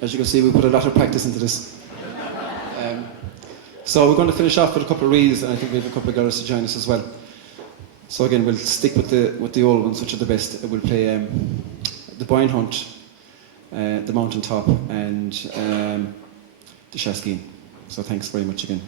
As you can see, we put a lot of practice into this. So we're going to finish off with a couple of reels, and I think we have a couple of girls to join us as well. So again, we'll stick with the old ones, which are the best. We'll play The Boyne Hunt, The Mountain Top, and The Shaskeen. So thanks very much again.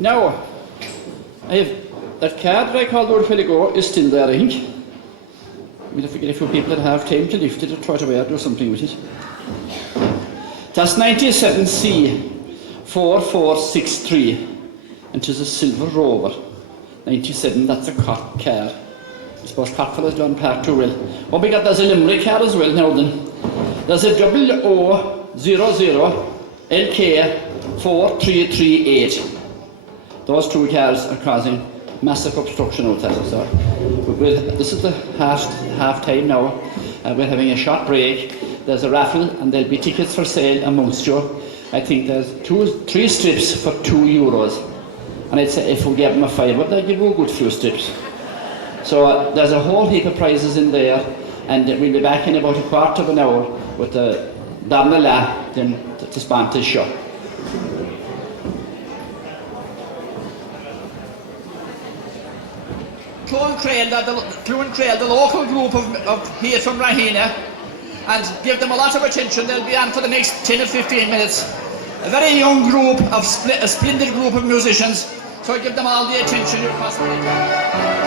Now, that card that I called out a while ago is still there, I think. We'll have to get a few people that have time to lift it or try to wear it or something with it. That's 97C 4463, and it is a silver rover. 97, that's a cock car. I suppose cock fellas done part too well. Oh my God, there's a Limerick car as well now then. There's a 0000 LK 4338. Those two cars are causing massive obstruction out there. So this is the half time now. We're having a short break. There's a raffle and there'll be tickets for sale amongst you. I think there's 3 strips for €2. And I'd say if we give them a fiver, they'll give you a good few strips. So there's a whole heap of prizes in there, and we'll be back in about a quarter of an hour with the Darnella then to sponsor the show. Clone Crail, the local group of here from Raheenagh, and give them a lot of attention. They'll be on for the next 10 or 15 minutes. A very young group, a splendid group of musicians, so give them all the attention you possibly can.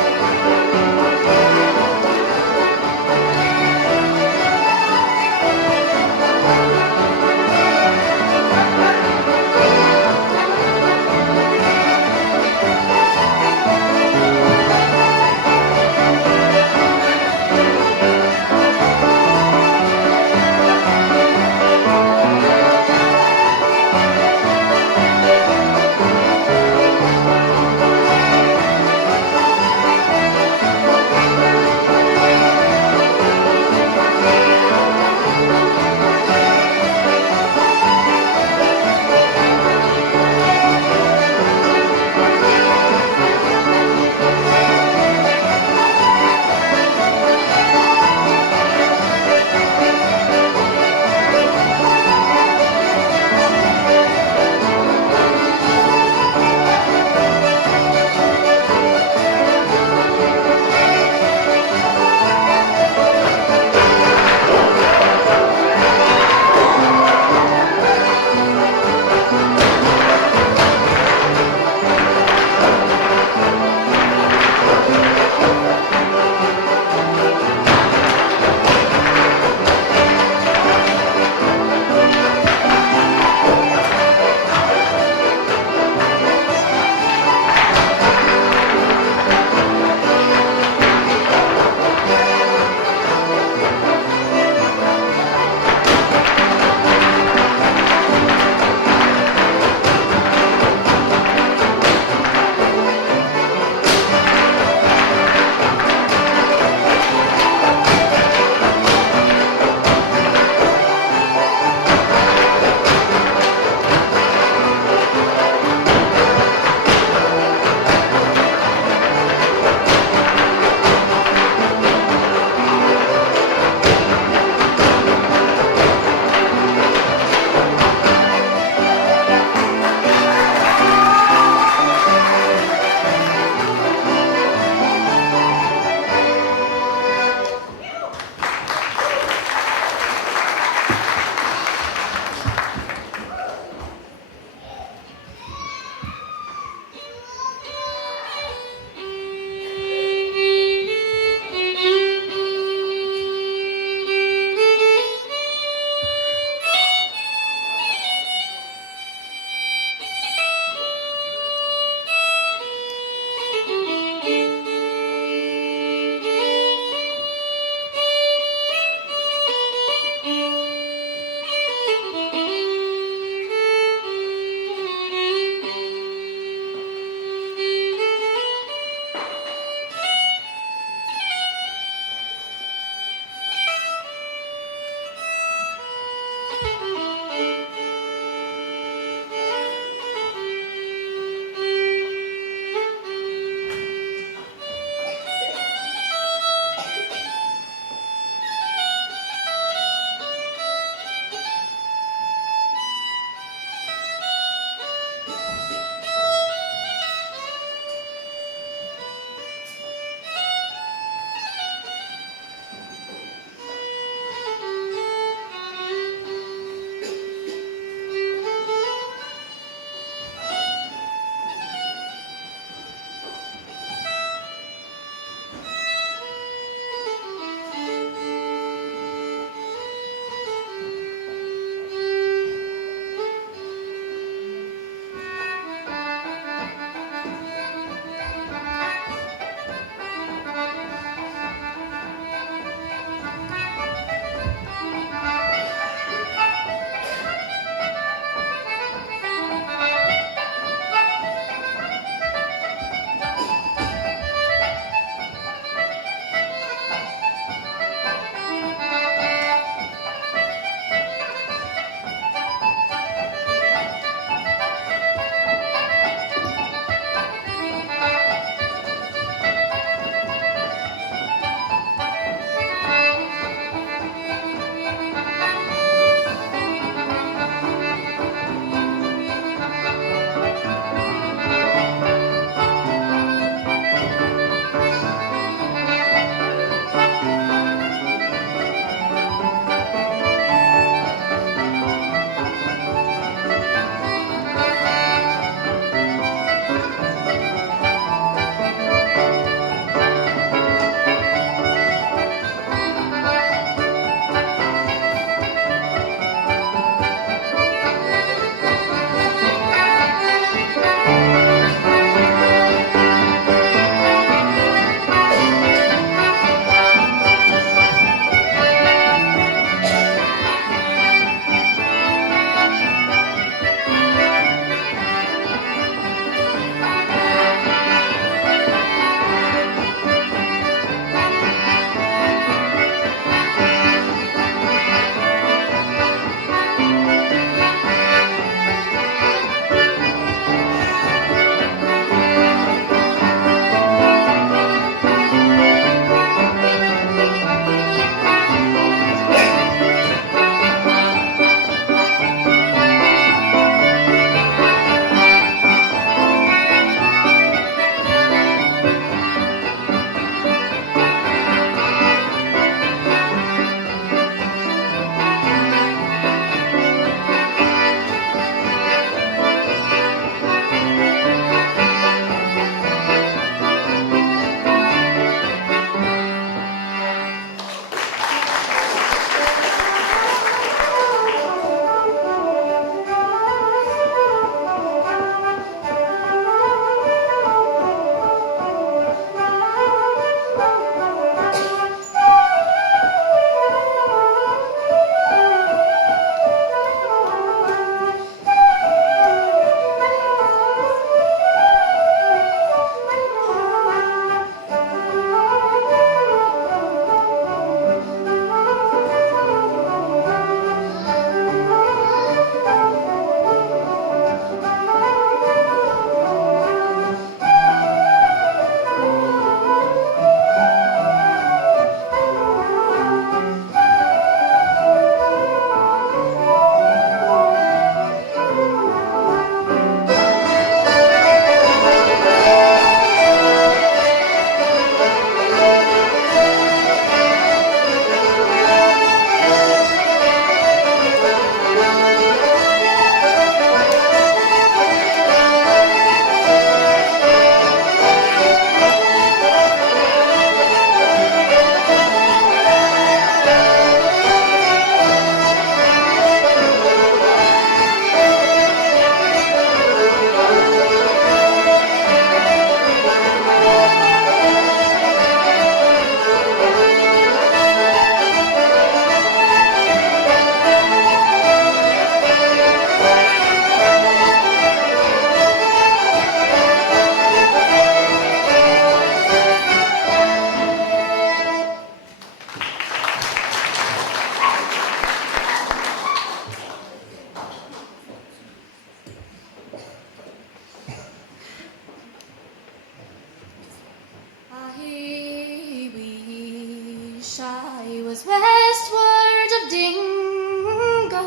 westward of Dingle,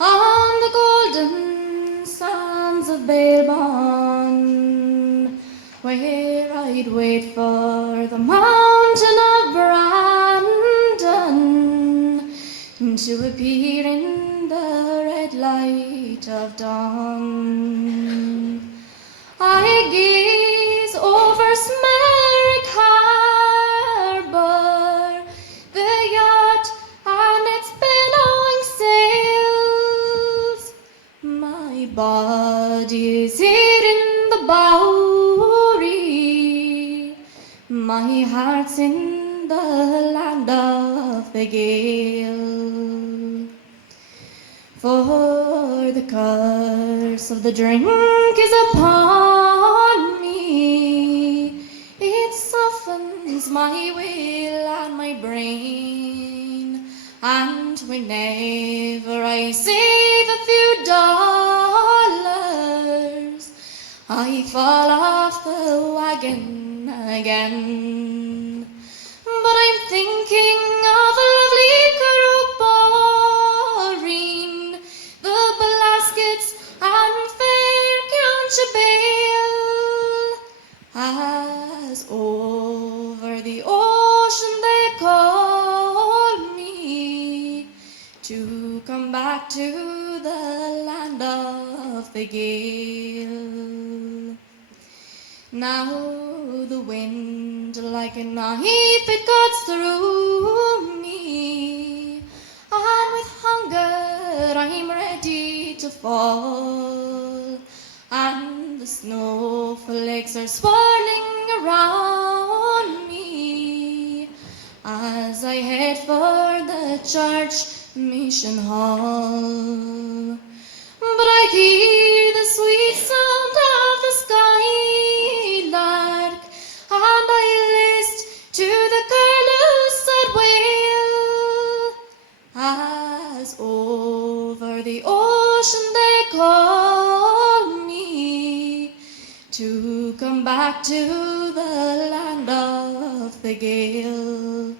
on the golden sands of Bailbon, where I'd wait for the mountain of Brandon to appear in the red light of dawn. I gaze over Smerwick Harbour, the yacht and its billowing sails. My body is here in the Bowery, my heart's in the land of the gale. For the curse of the drink is upon me, it softens my will and my brain, and whenever I save a few dollars, I fall off the wagon again. But I'm thinking of a lovely Carrock-Boreen, the Blaskets and fair Country Bale, as over the ocean they call me to come back to the land of the gale. Now the wind like a knife it cuts through me, and with hunger I'm ready to fall, and the snowflakes are swirling around me as I head for the church mission hall. But I hear the sweet sound of the skylark, and I list to the curlew sad wail, as over the ocean they call me to come back to the land of the gale.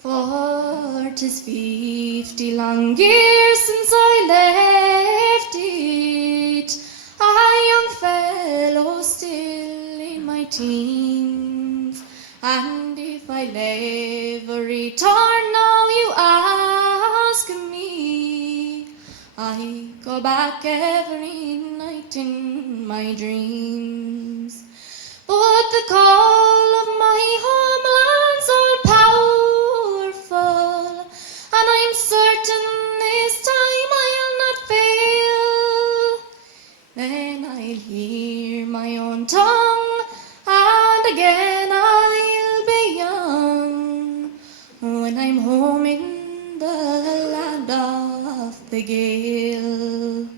For 'tis 50 long years since I left it, a young fellow still in my teens, and if I'll ever return now you ask me, I go back every night in my dreams. But the call of my homeland's all powerful, and I'm certain this time I'll not fail. Then I'll hear my own tongue, and again I'll be young, when I'm home in the land of the gale.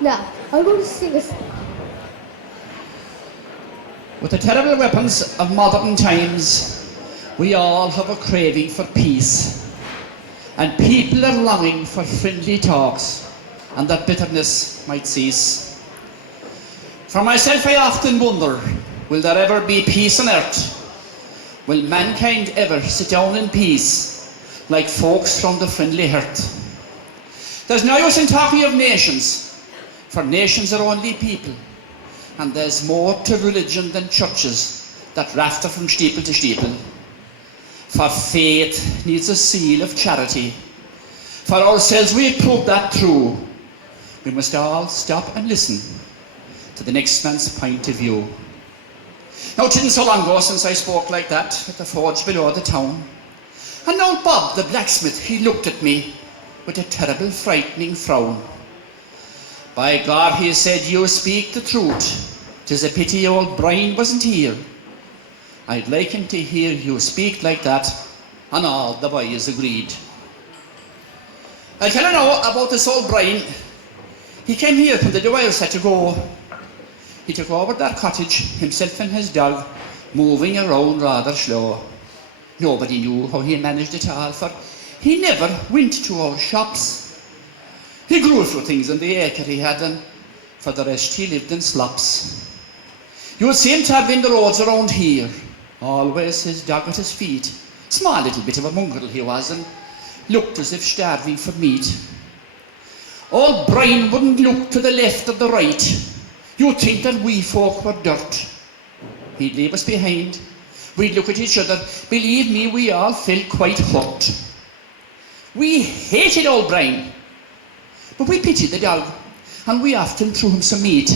Now, I'm going to sing a song. With the terrible weapons of modern times, we all have a craving for peace. And people are longing for friendly talks, and that bitterness might cease. For myself, I often wonder, will there ever be peace on earth? Will mankind ever sit down in peace, like folks from the friendly hearth? There's no use in talking of nations, for nations are only people. And there's more to religion than churches that rafter from steeple to steeple. For faith needs a seal of charity. For ourselves we prove that true. We must all stop and listen to the next man's point of view. Now it isn't so long ago since I spoke like that at the forge below the town. And old Bob the blacksmith, he looked at me with a terrible frightening frown. By God, he said, you speak the truth. 'Tis a pity old Brian wasn't here. I'd like him to hear you speak like that. And all the boys agreed. I'll tell you now about this old Brian. He came here when the Dwyers had to go. He took over that cottage, himself and his dog, moving around rather slow. Nobody knew how he managed it all, for he never went to our shops. He grew a few things on the acre he had, and for the rest he lived in slops. You would see him travelling the roads around here, always his dog at his feet. Small little bit of a mongrel he was, and looked as if starving for meat. Old Brian wouldn't look to the left or the right. You'd think that we folk were dirt. He'd leave us behind. We'd look at each other. Believe me, we all felt quite hurt. We hated old Brian. But we pitied the dog, and we often threw him some meat.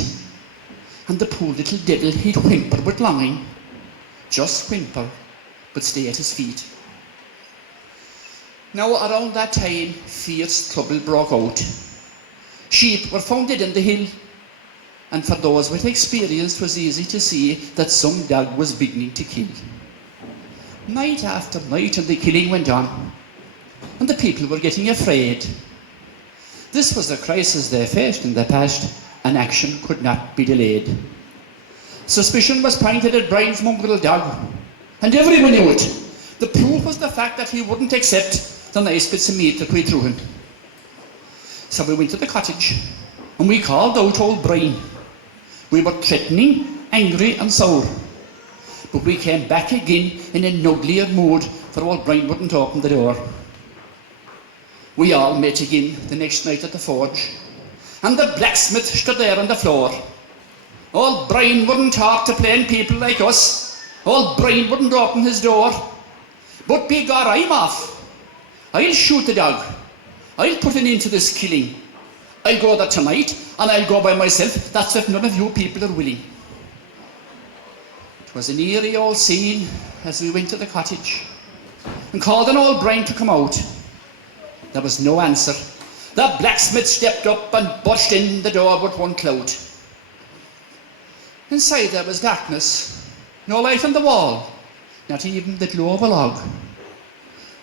And the poor little devil, he'd whimper with longing. Just whimper, but stay at his feet. Now, around that time, fierce trouble broke out. Sheep were found dead in the hill, and for those with experience, it was easy to see that some dog was beginning to kill. Night after night, and the killing went on, and the people were getting afraid. This was a crisis they faced in the past, and action could not be delayed. Suspicion was pointed at Brian's mongrel dog, and everyone knew it. The proof was the fact that he wouldn't accept the nice bits of meat that we threw him. So we went to the cottage, and we called out old Brian. We were threatening, angry and sour. But we came back again in an uglier mood, for old Brian wouldn't open the door. We all met again the next night at the forge, and the blacksmith stood there on the floor. Old Brian wouldn't talk to plain people like us. Old Brian wouldn't open his door. But by God, I'm off. I'll shoot the dog. I'll put an end to this killing. I'll go there tonight, and I'll go by myself. That's if none of you people are willing. It was an eerie old scene as we went to the cottage and called on old Brian to come out. There was no answer. The blacksmith stepped up and burst in the door with one clout. Inside there was darkness, no light on the wall, not even the glow of a log.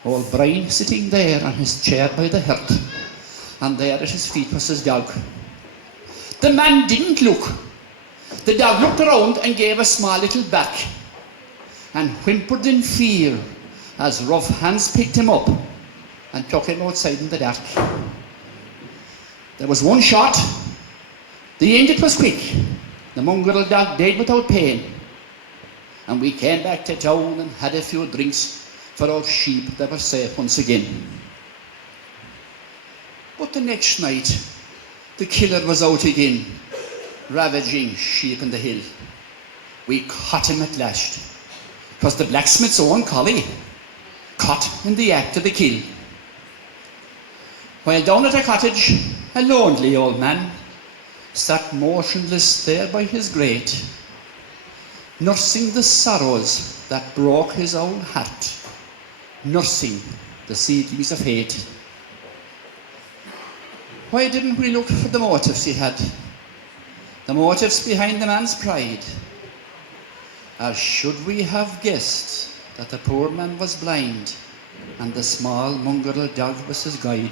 Old Brian sitting there on his chair by the hearth, and there at his feet was his dog. The man didn't look. The dog looked around and gave a small little bark, and whimpered in fear as rough hands picked him up and took him outside in the dark. There was one shot. The end it was quick. The mongrel dog died without pain. And we came back to town and had a few drinks, for our sheep that were safe once again. But the next night, the killer was out again, ravaging sheep in the hill. We caught him at last. 'Twas the blacksmith's own collie, caught in the act of the kill. While down at a cottage, a lonely old man sat motionless there by his grate, nursing the sorrows that broke his own heart, nursing the seedlings of hate. Why didn't we look for the motives he had, the motives behind the man's pride? Or should we have guessed that the poor man was blind and the small mongrel dog was his guide?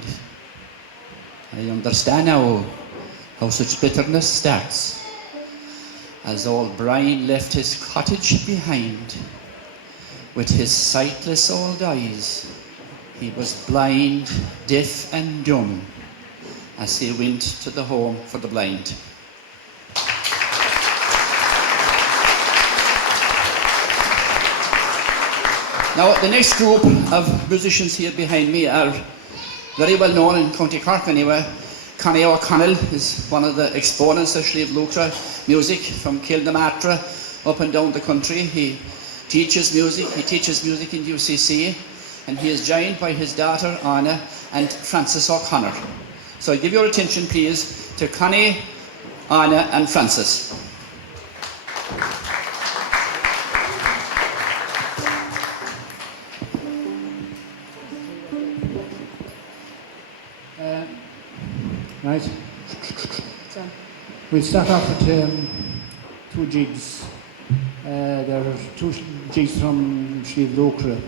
I understand now how such bitterness starts. As old Brian left his cottage behind, with his sightless old eyes, he was blind, deaf and dumb, as he went to the home for the blind. Now, the next group of musicians here behind me are very well known in County Cork anyway. Connie O'Connell is one of the exponents actually of Luachra music from Kildamatra up and down the country. He teaches music in UCC, and he is joined by his daughter Anna and Francis O'Connor. So give your attention please to Connie, Anna and Francis. Right. We'll start off with two jigs. There are two jigs from Slieve Luachra.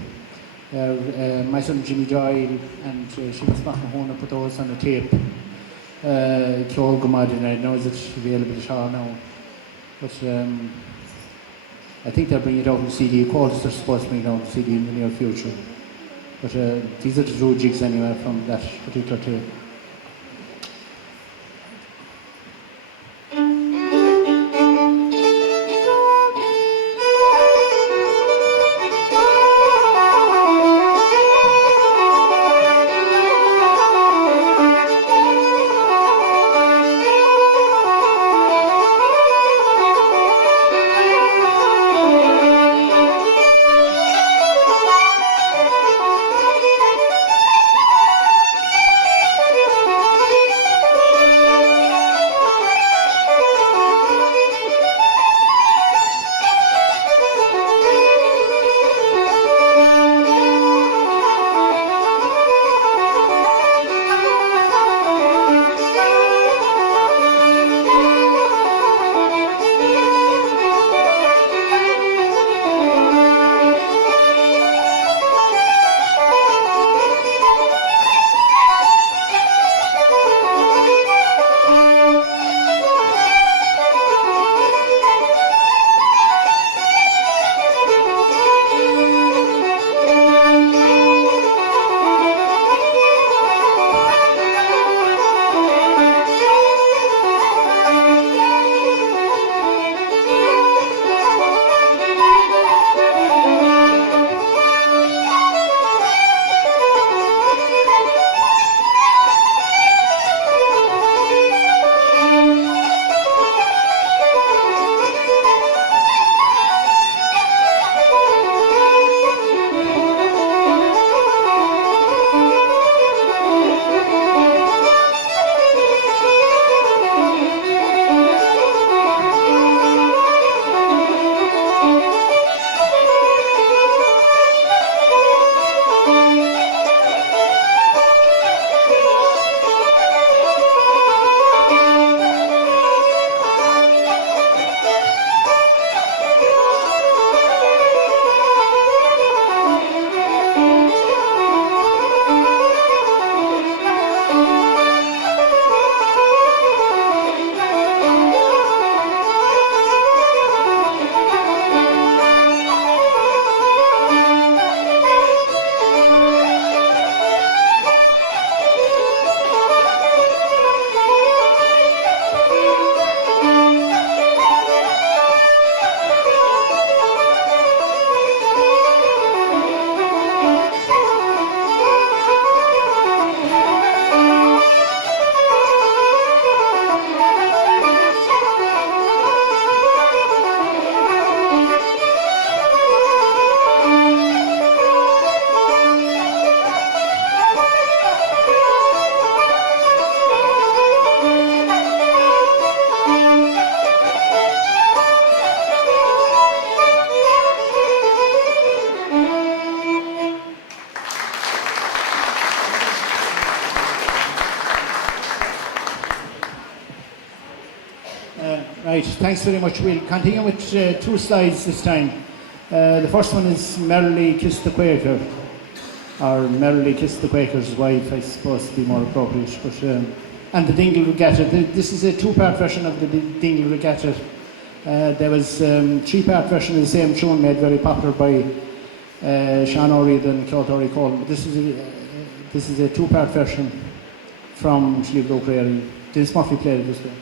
My son Jimmy Doyle and Seamus McMahon put those on the tape. Ceol Gomad, and I know it's available at all now. But I think they'll bring it out in CD. Of course, they're supposed to bring it out in CD in the near future. But these are the two jigs anyway from that particular tape. Right, thanks very much. We'll continue with two slides this time. The first one is Merrily Kiss the Quaker, or Merrily Kiss the Quaker's Wife, I suppose to be more appropriate. But and the Dingle Regatta. This is a two-part version of the Dingle Regatta. There was three-part version of the same tune made very popular by Sean O'Reilly and Claude O'Reilly Cole. This is a two-part version from Cill Ide. Dennis Murphy played it this way.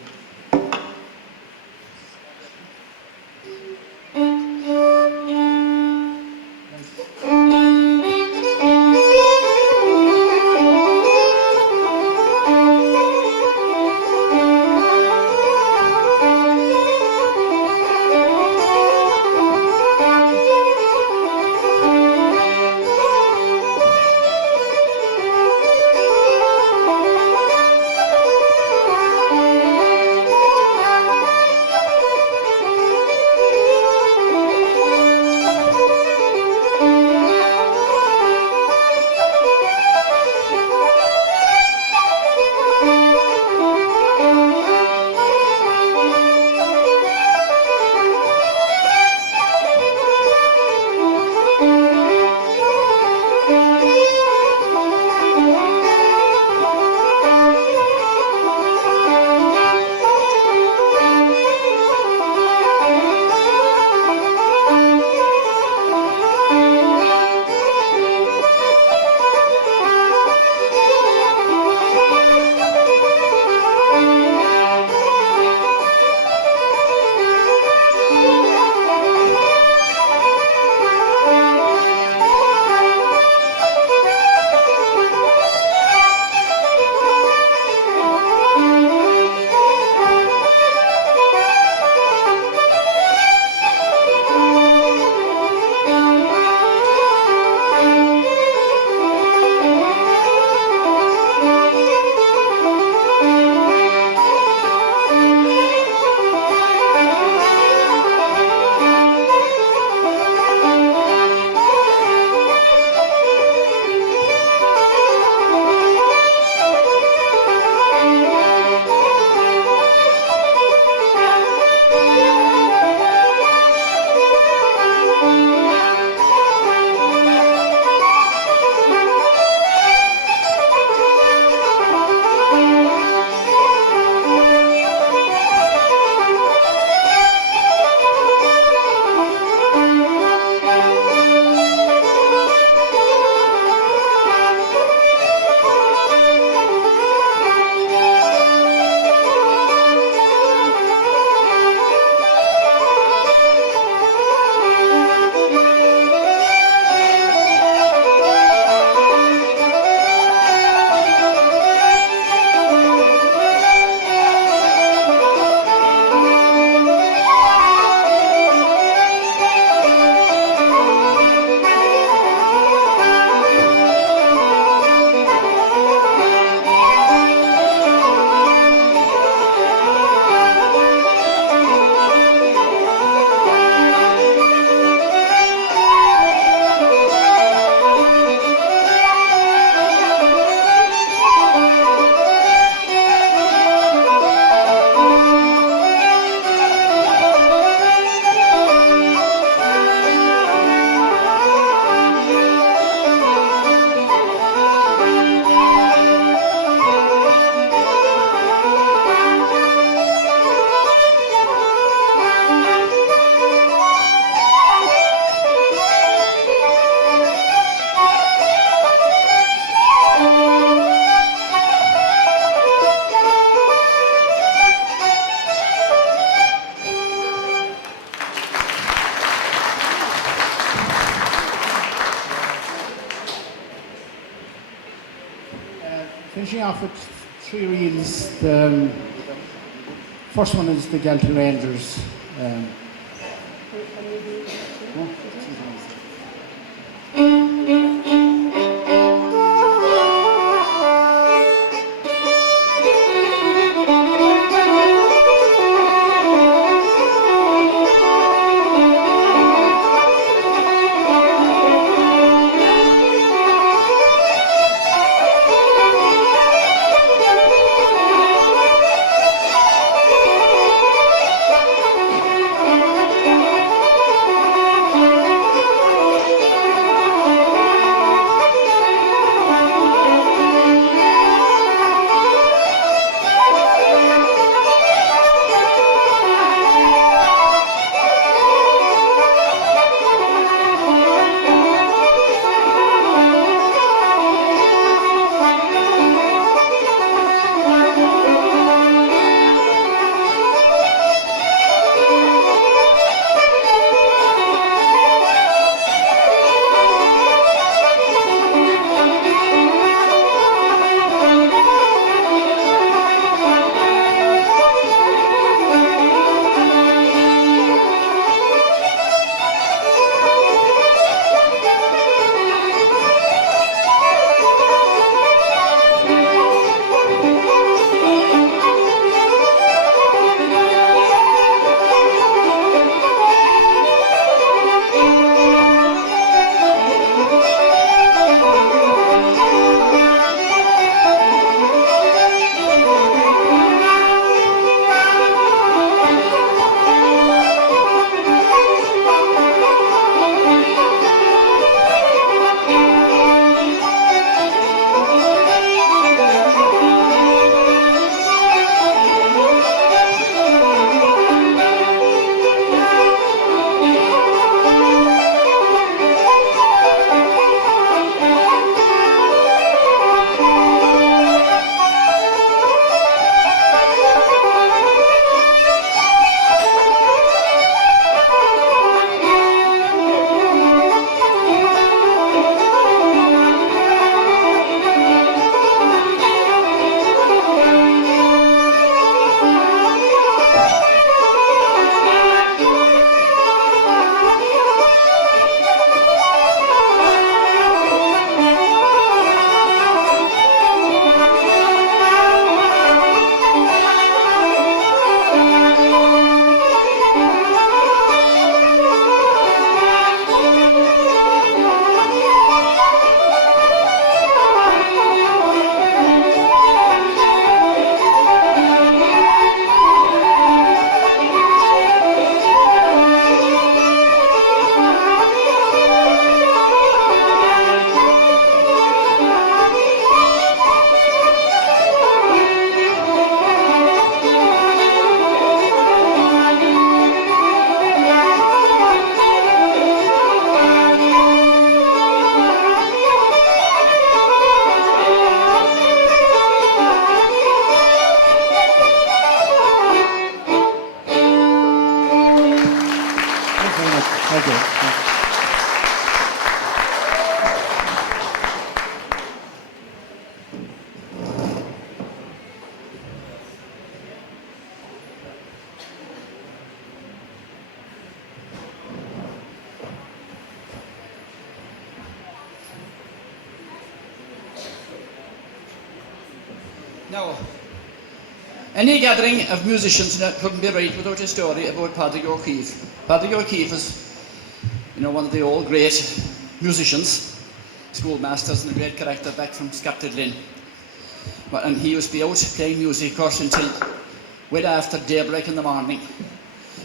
Finishing off with three reels. The first one is the Galtry Rangers. Thank you. Now, any gathering of musicians couldn't be right without a story about Padraig O'Keefe. Padraig O'Keefe is, one of the old great musicians, schoolmasters, and a great character back from Scotland. And he used to be out playing music, of course, until well after daybreak in the morning.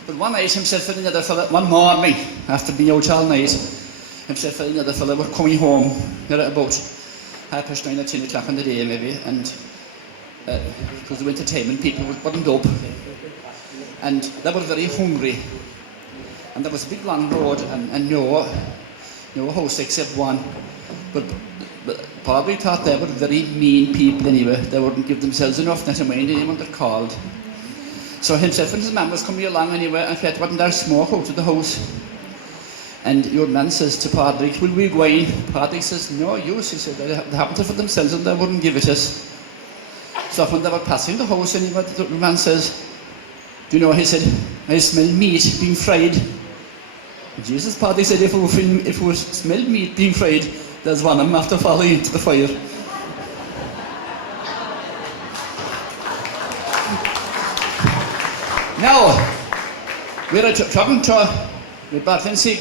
But one night, himself and another fella, one morning, after being out all night, himself and another fella were coming home at about 9:30 or 10 o'clock in the day, maybe, and it was the winter time and people were buttoned up and they were very hungry, and there was a big long road and no house except one, but probably thought they were very mean people anyway. They wouldn't give themselves enough not to mind anyone that called. So himself and his man was coming along anyway, and said, wasn't there smoke out of the house? And your man says to Padraig, will we go in? Padraig says, no use. He said, they happened for themselves and they wouldn't give it us. So when they were passing the house, anyway, the man says, do you know, he said, I smell meat being fried. Jesus, Padraig said, if we smell meat being fried, there's one of them after falling into the fire. Now, we're travelling to Barthency,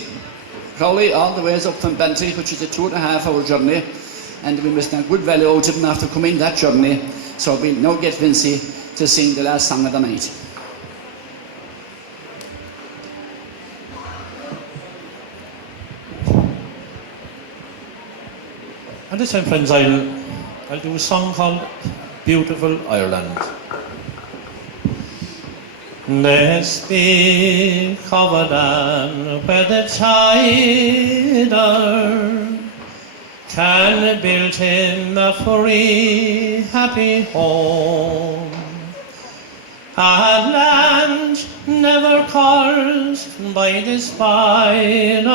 Crowley, all the ways up from Bantry, which is a 2.5-hour journey, and we must have good value out of it after coming that journey. So we'll now get Vincy to sing the last song of the night. And this time, friends, I'll do a song called Beautiful Ireland. Let's speak of a land where the tider can build him a free, happy home. A land never cursed by the spider,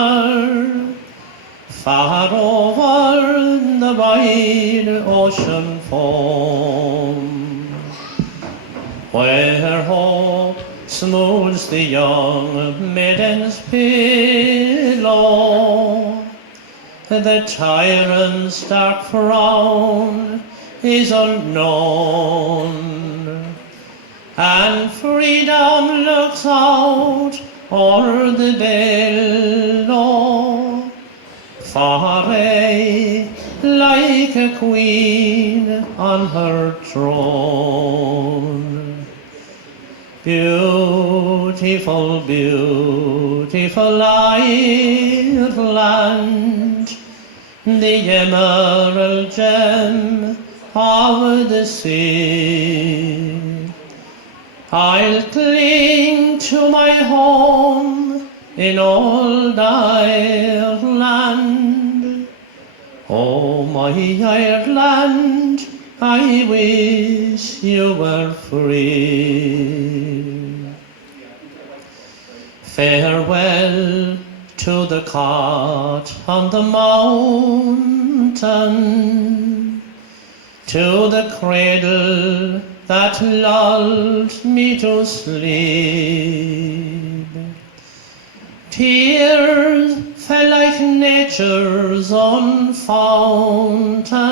far over the wide ocean foam, where hope smooths the young maiden's pillow. The tyrant's dark frown is unknown, and freedom looks out o'er the billow, far away like a queen on her throne. Beautiful, beautiful Ireland, the emerald gem of the sea. I'll cling to my home in old Ireland. Oh, my Ireland, I wish you were free. Farewell to the cot on the mountain, to the cradle that lulled me to sleep. Tears fell like nature's own fountain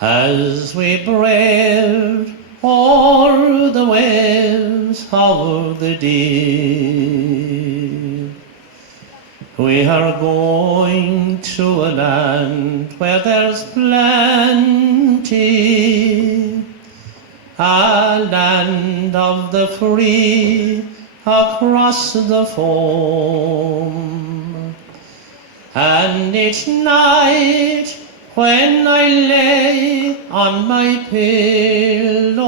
as we braved o'er the waves of the deep. We are going to a land where there's plenty, a land of the free across the foam. And each night when I lay on my pillow,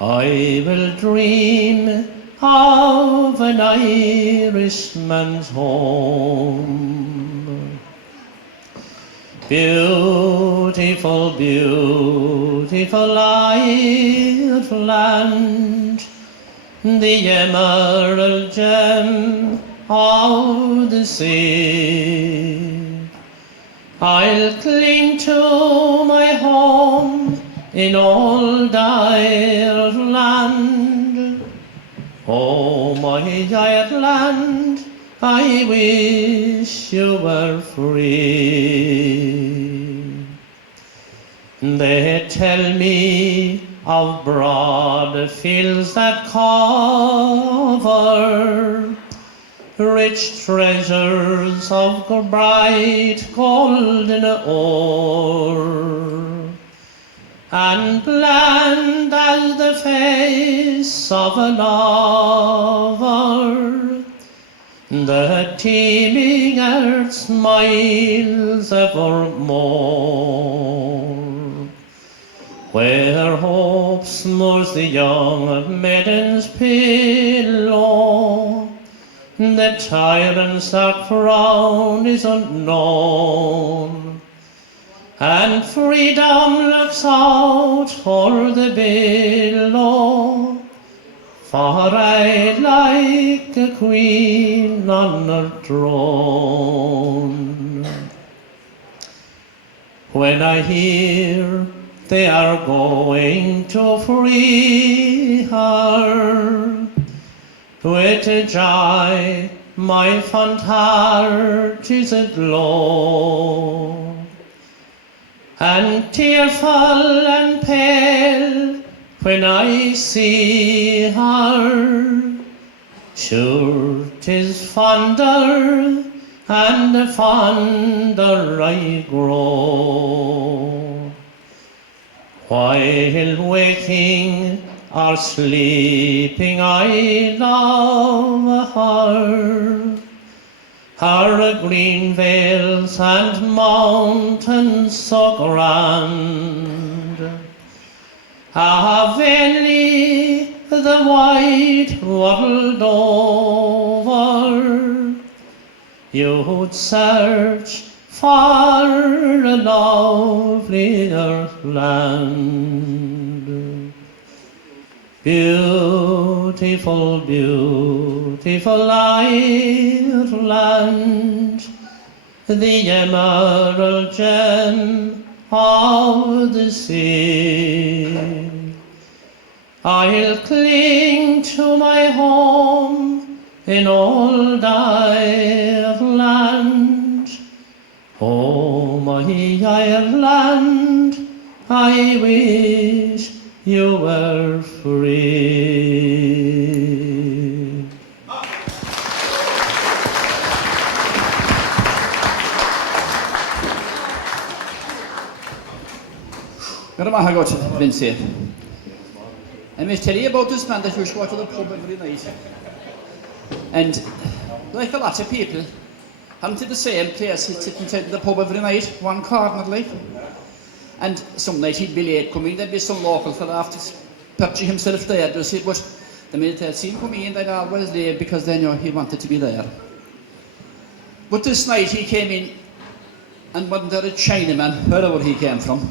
I will dream of an Irishman's home. Beautiful, beautiful Ireland, the emerald gem of the sea. I'll cling to my home in old Ireland. Oh, my Ireland, I wish you were free. They tell me of broad fields that cover rich treasures of bright golden ore, and bland as the face of a lover, the teeming earth smiles evermore. Where hope smooths the young maiden's pillow, the tyrant's dark frown is unknown, and freedom looks out for the billow, for I like a queen on her throne. When I hear they are going to free her, with a joy my fond heart is aglow, and tearful and pale when I see her, sure 'tis fonder and fonder I grow. While waking or sleeping I love her green vales and mountains so grand, vainly the wide world over you'd search for a lovelier land. Beautiful, beautiful Ireland, the emerald gem of the sea. I'll cling to my home in old Ireland. Oh, my Ireland, I wish you were free. Grandma got Vince. I must tell you about this man that used to go to the pub every night. And like a lot of people, I'm to the same place, he'd sit inside the pub every night, one corner like. And some night he'd be late coming, there'd be some local fella after picture himself there, does it? But the minute they'd see him coming in, they'd always leave because they knew he wanted to be there. But this night he came in, and wasn't there a Chinaman, wherever he came from,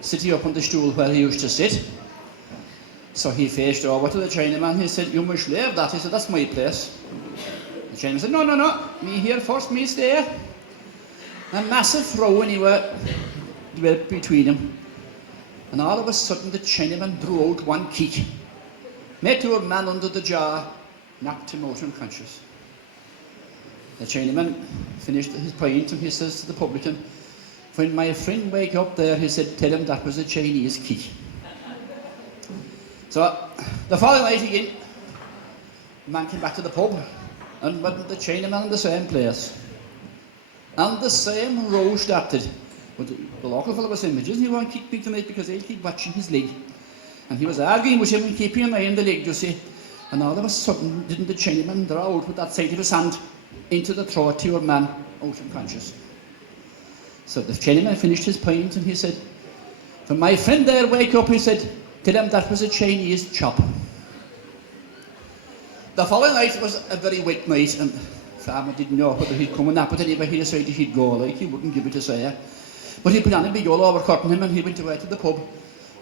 sitting up on the stool where he used to sit. So he faced over to the Chinaman, he said, "You must leave that." He said, "That's my place." The Chinaman said, "No, no, no, me here first, me stay." A massive row anyway developed between them. And all of a sudden the Chinaman drew out one kick, met to a man under the jaw, knocked him out unconscious. The Chinaman finished his pint and he says to the publican, "When my friend wake up there," he said, "tell him that was a Chinese kick." So the following night again, the man came back to the pub and wasn't the Chinaman in the same place. And the same row started. But the local fellow was saying, "Doesn't he want to kick me tonight because I'll keep watching his leg?" And he was arguing with him and keeping an eye on the leg, you see. And all of a sudden, didn't the Chinaman draw out with that side of his hand into the throat to your man, out unconscious. So the Chinaman finished his pint and he said, "When my friend there wake up," he said, "tell him that was a Chinese chop." The following night was a very wet night and farmer didn't know whether he'd come or not, but anyway he decided he'd go, like he wouldn't give it a say. But he put on a big old overcoat on him and he went away to the pub,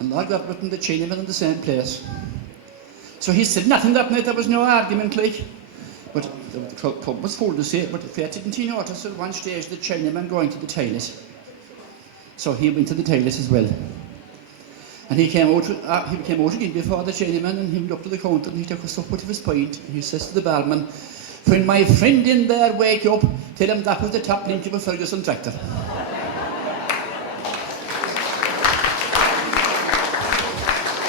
and like that wasn't the Chinaman in the same place. So he said nothing that night, there was no argument like. But the club was full to say, but they didn't notice at one stage the Chinaman going to the toilet. So he went to the toilet as well. And he came out again before the Chinaman, and he went up to the counter and he took a sup out of his pint, and he says to the barman, "When my friend in there wake up, tell him that was the top link of a Ferguson tractor."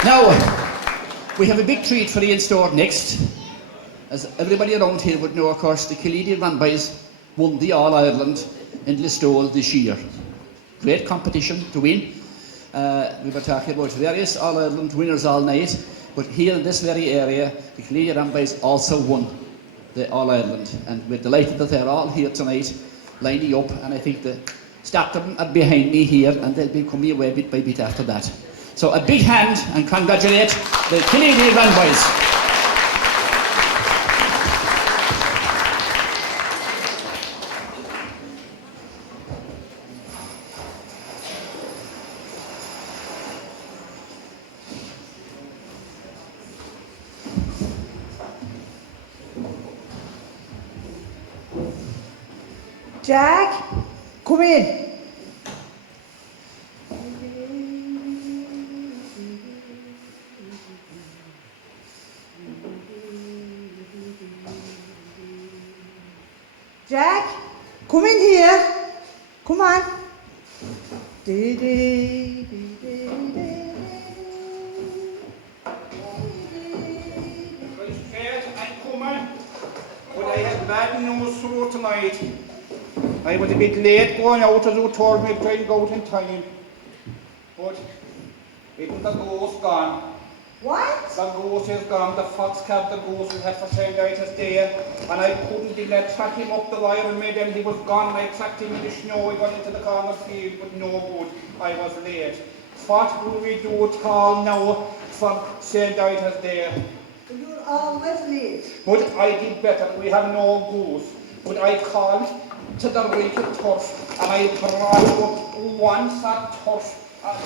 Now, we have a big treat for Ian Store next. As everybody around here would know, of course, the Cill Ide Runboys won the All-Ireland in Listowel this year. Great competition to win. We were talking about various All-Ireland winners all night, but here in this very area, the Cill Ide Runboys also won the All-Ireland, and we're delighted that they're all here tonight, lining up, and I think the Stockton are behind me here, and they'll be coming away bit by bit after that. So a big hand, and congratulate the Cill Ide Runboys. Jack, come in. Jack, come in here. Come on. I'm coming, but I have bad news for you tonight. I was a bit late going out as you told me to try and go out in time. But even the goose gone. What? The goose is gone, the fox cab the goose we had for Cill Ide is there. And I couldn't even track him up the wire and made him, he was gone. I tracked him in the snow, he got into the corner field, but no good. I was late. What will we do at all now from Cill Ide is there? You're always late. But I did better, we have no goose. But I called to the rated turf, and I brought up once that turf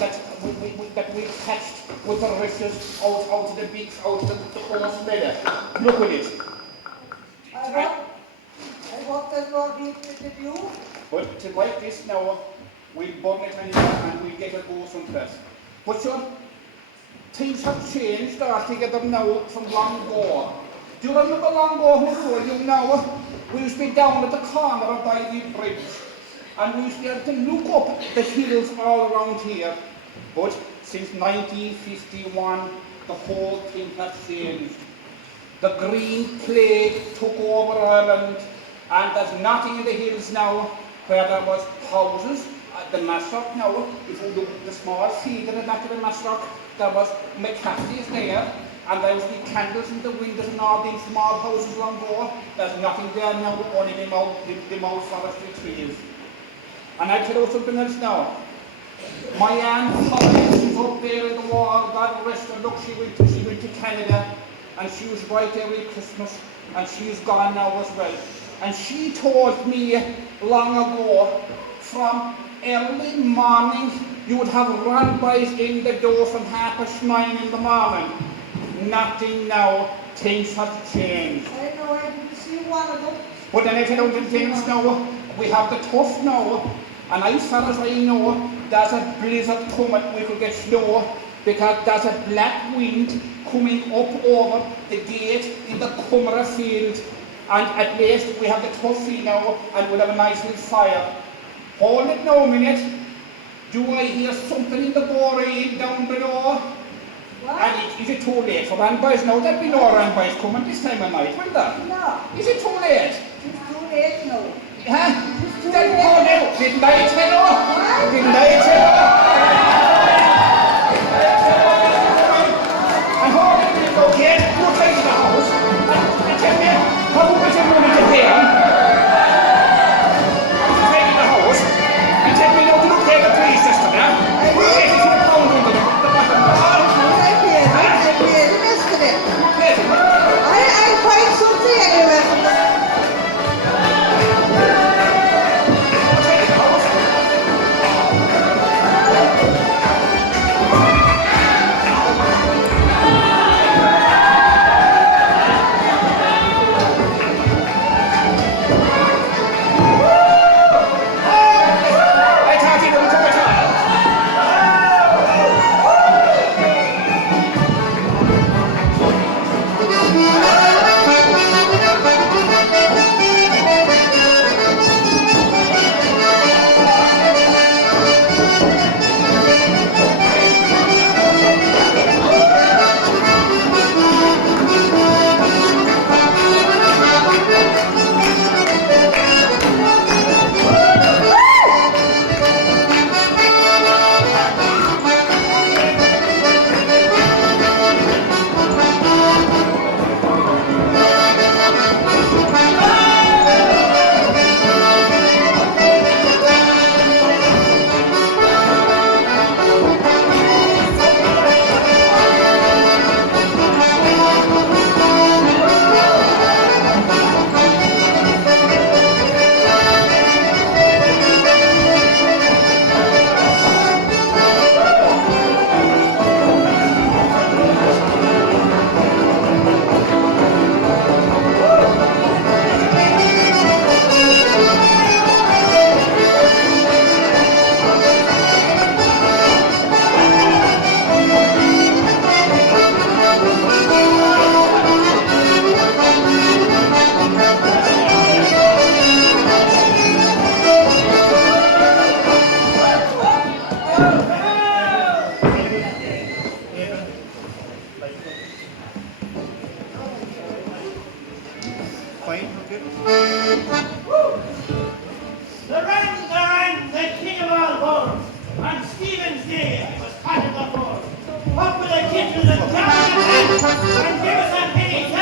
that we catched with the rushes out of the big, out of the horse leather. Look at it. I hope there's no beef with you. But to like this now, we burn it and we get a goose and press. But sure, things have changed altogether now from long ago. Do you remember long ago who told you now? We used to be down at the corner of the bridge, and we used to be able to look up the hills all around here. But since 1951, the whole thing has changed. The green plague took over Ireland, and there's nothing in the hills now where there was houses. The Masrock now, if you look at the small field at the back of the Masrock, there was McCaffrey's there. And there was the candles in the windows and all these small houses along there. There's nothing there now, only the old forestry trees. And I tell you something else now. My Aunt Holly, she's up there in the wall, God rest her, look, she went to Canada, and she was right there with Christmas, and she's gone now as well. And she told me long ago, from early morning, you would have runboys in the door from 9:30 in the morning. Nothing now, things have changed. I know, I didn't see one of them. But then I tell you the things now, we have the tough now, and as far as I know, there's a blizzard coming, we could get snow, because there's a black wind coming up over the gate in the Cumra field, and at least we have the tough field now, and we'll have a nice little fire. Hold it now a minute. Do I hear something in the boreen down below? What? And is it too late for runboys now? There'll be no runboys coming this time of night, will there? No. Is it too late? It's too late now. Huh? It's too Then late. go now. Didn't I tell you? What? Didn't I tell you? And how did we go here? Go right to the house. And tell me, how much you money to pay him? To take in the house. And tell me, no, to look at the police system, huh? We'll get it to the pound under the bottom of the hall. I paid him yesterday. I'll find something anyway. fine, okay? The king of all bones, on Stephen's day he was caught in the fold. Up with the kitchens and down the hands, and give us a penny to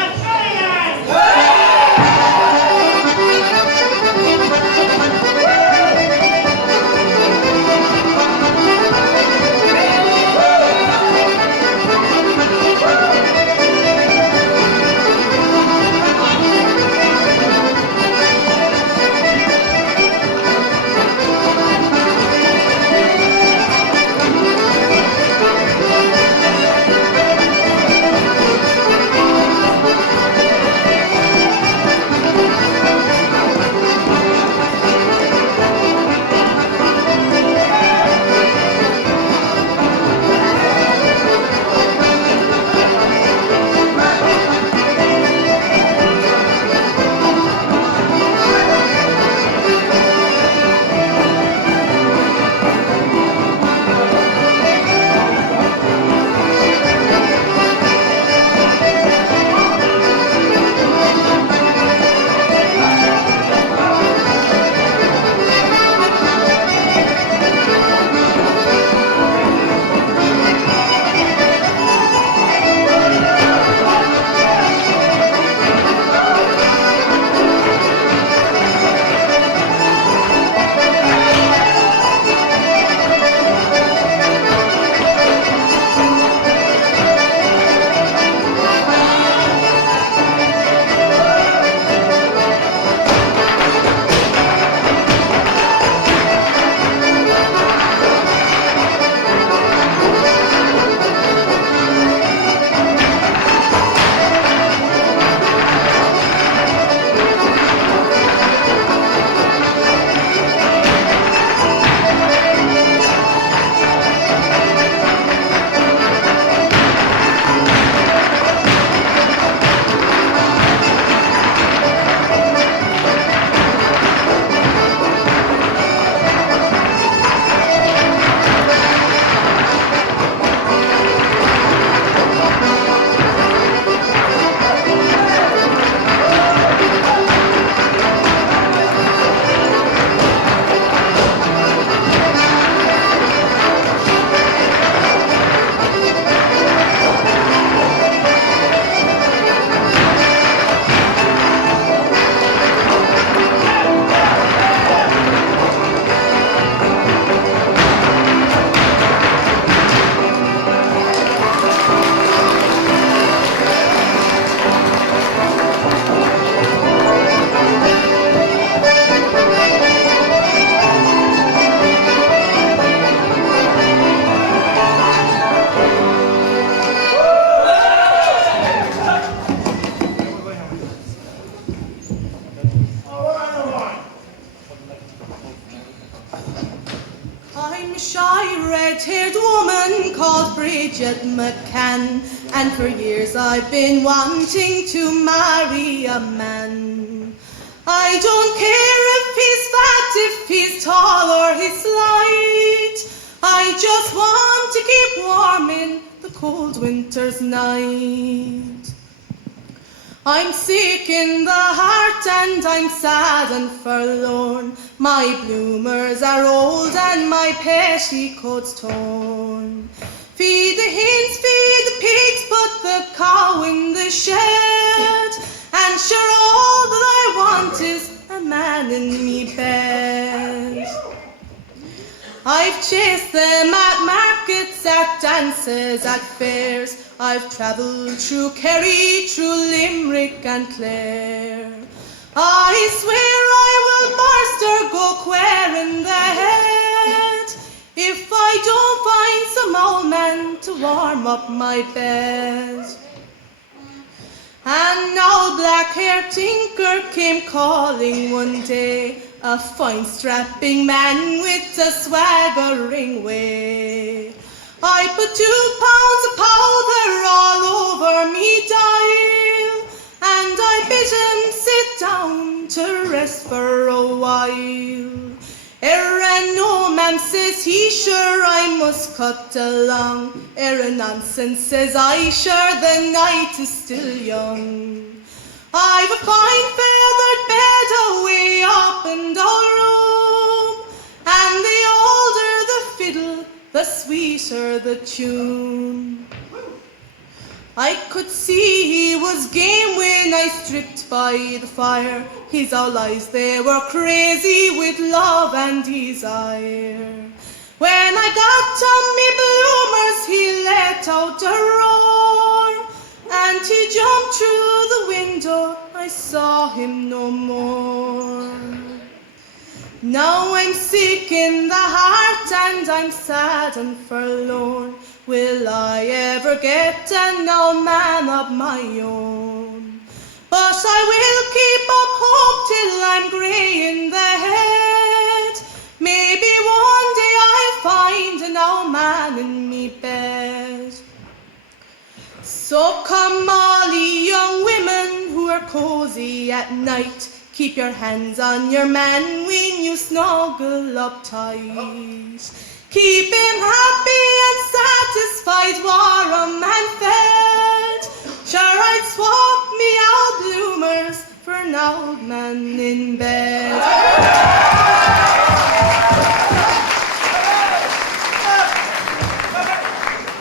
red-haired woman called Bridget McCann, and for years I've been wanting to marry a man. I don't care if he's fat, if he's tall or he's slight. I just want to keep warm in the cold winter's night. I'm sick in the heart and I'm sad and forlorn. My bloomers are old and my petticoats torn. Feed the hens, feed the pigs, put the cow in the shed, and sure all that I want is a man in me bed. I've chased them at markets, at dances, at fairs. I've travelled through Kerry, through Limerick and Clare. I swear I will burst or go queer in the head if I don't find some old man to warm up my bed. An old black-haired tinker came calling one day, a fine strapping man with a swaggering way. I put 2 pounds of powder all over me dial, and I bid him sit down to rest for a while. No, ma'am, says he, sure I must cut along. Nonsense, says I, sure the night is still young. I've a fine feathered bed away up in the room, and the older the fiddle, the sweeter the tune. I could see he was game when I stripped by the fire. His old eyes, they were crazy with love and desire. When I got to me bloomers, he let out a roar, and he jumped through the window. I saw him no more. Now I'm sick in the heart and I'm sad and forlorn. Will I ever get an old man of my own? But I will keep up hope till I'm grey in the head. Maybe one day I'll find an old man in me bed. So come all ye young women who are cosy at night, keep your hands on your man when you snuggle up tight. Keep him happy and satisfied, warm and fed. Sure, I'd swap me old bloomers for an old man in bed.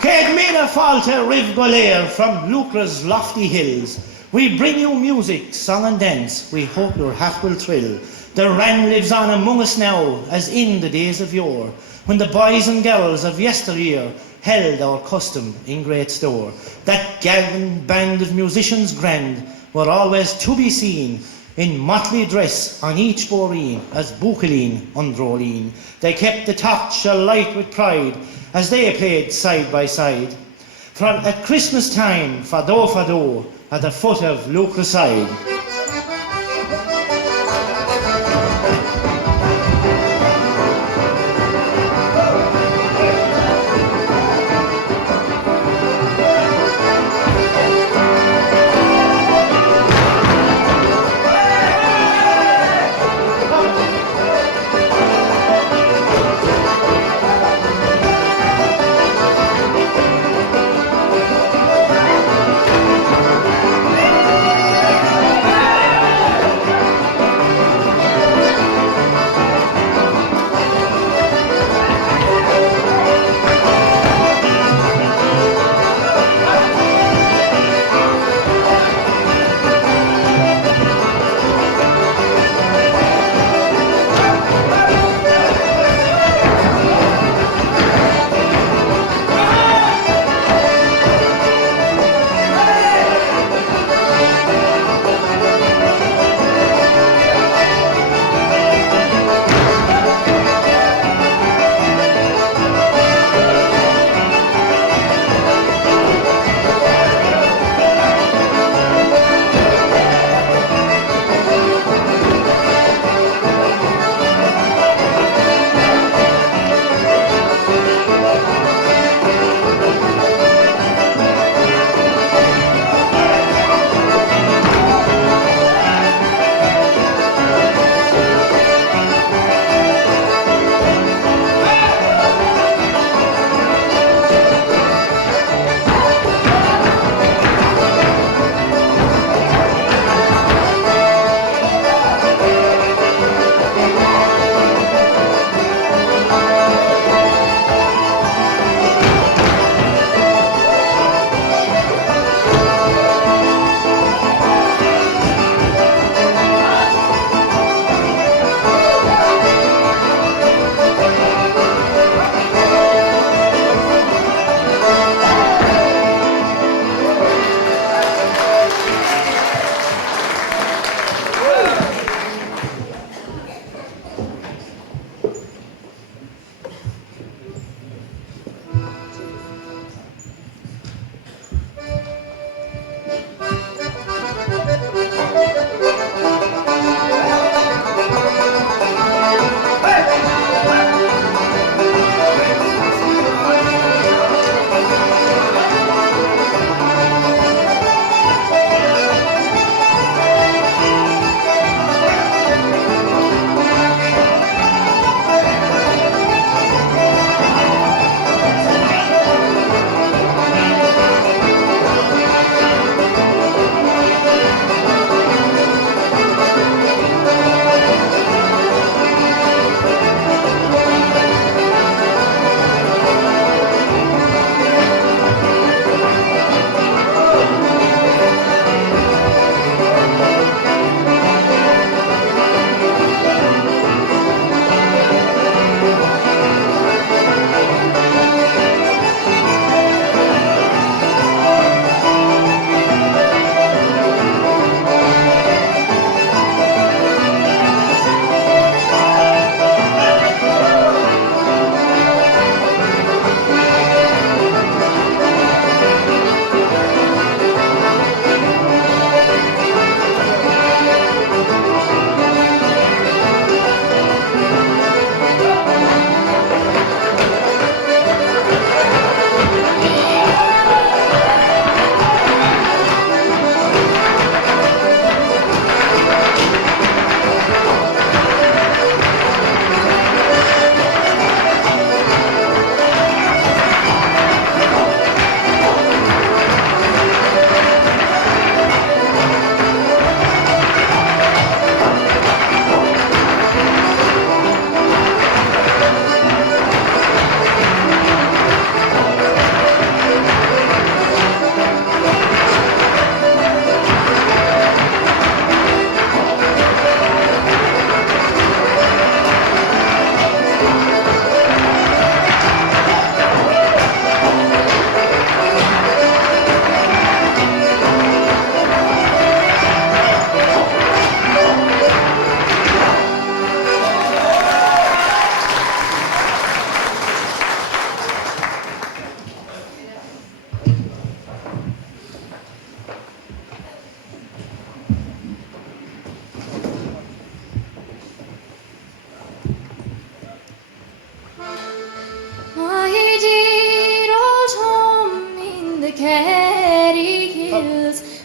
Keg Mina Falter Riv Golair from Lucra's lofty hills. We bring you music, song and dance, we hope your heart will thrill. The Ran lives on among us now, as in the days of yore, when the boys and girls of yesteryear held our custom in great store. That gallant band of musicians grand were always to be seen, in motley dress on each boreen, as Buchaleen undroleen. They kept the torch alight with pride, as they played side by side. From at Christmas time, fado, at the foot of Lucra's side.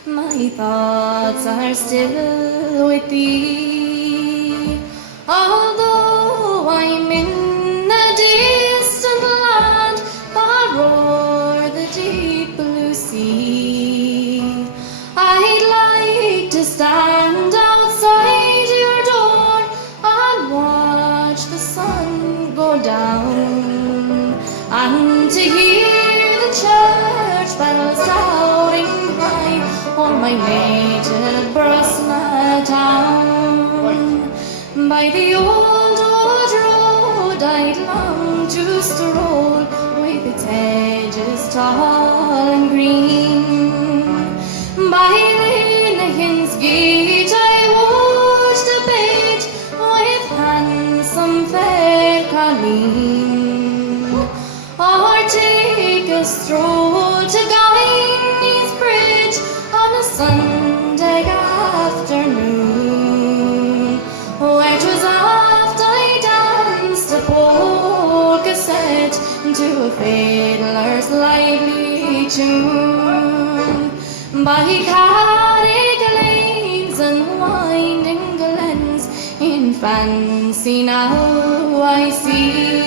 my thoughts are still with thee. Although I'm in a distant land, far o'er the deep blue sea, I'd like to stand outside your door and watch the sun go down, and to hear the church bells sounding high on my native Brosna town. By the old road I'd long to stroll, with its hedges tall and green. By Raheenagh's gate I would debate with handsome fair Colleen, or take a stroll to Guyne's Bridge on a Sunday afternoon, where 'twas oft I danced a polka set to a fiddler's lively tune. By Carrick lanes and winding glens, in fancy now I see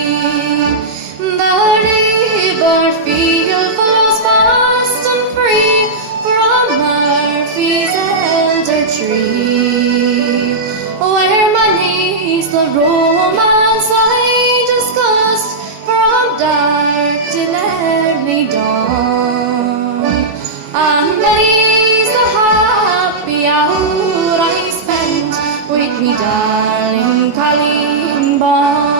the river field flows fast and free from Murphy's elder tree, where many's the romance I discussed from dark till early dawn, and many's the happy hour I spent with me darling Colleen Bawn.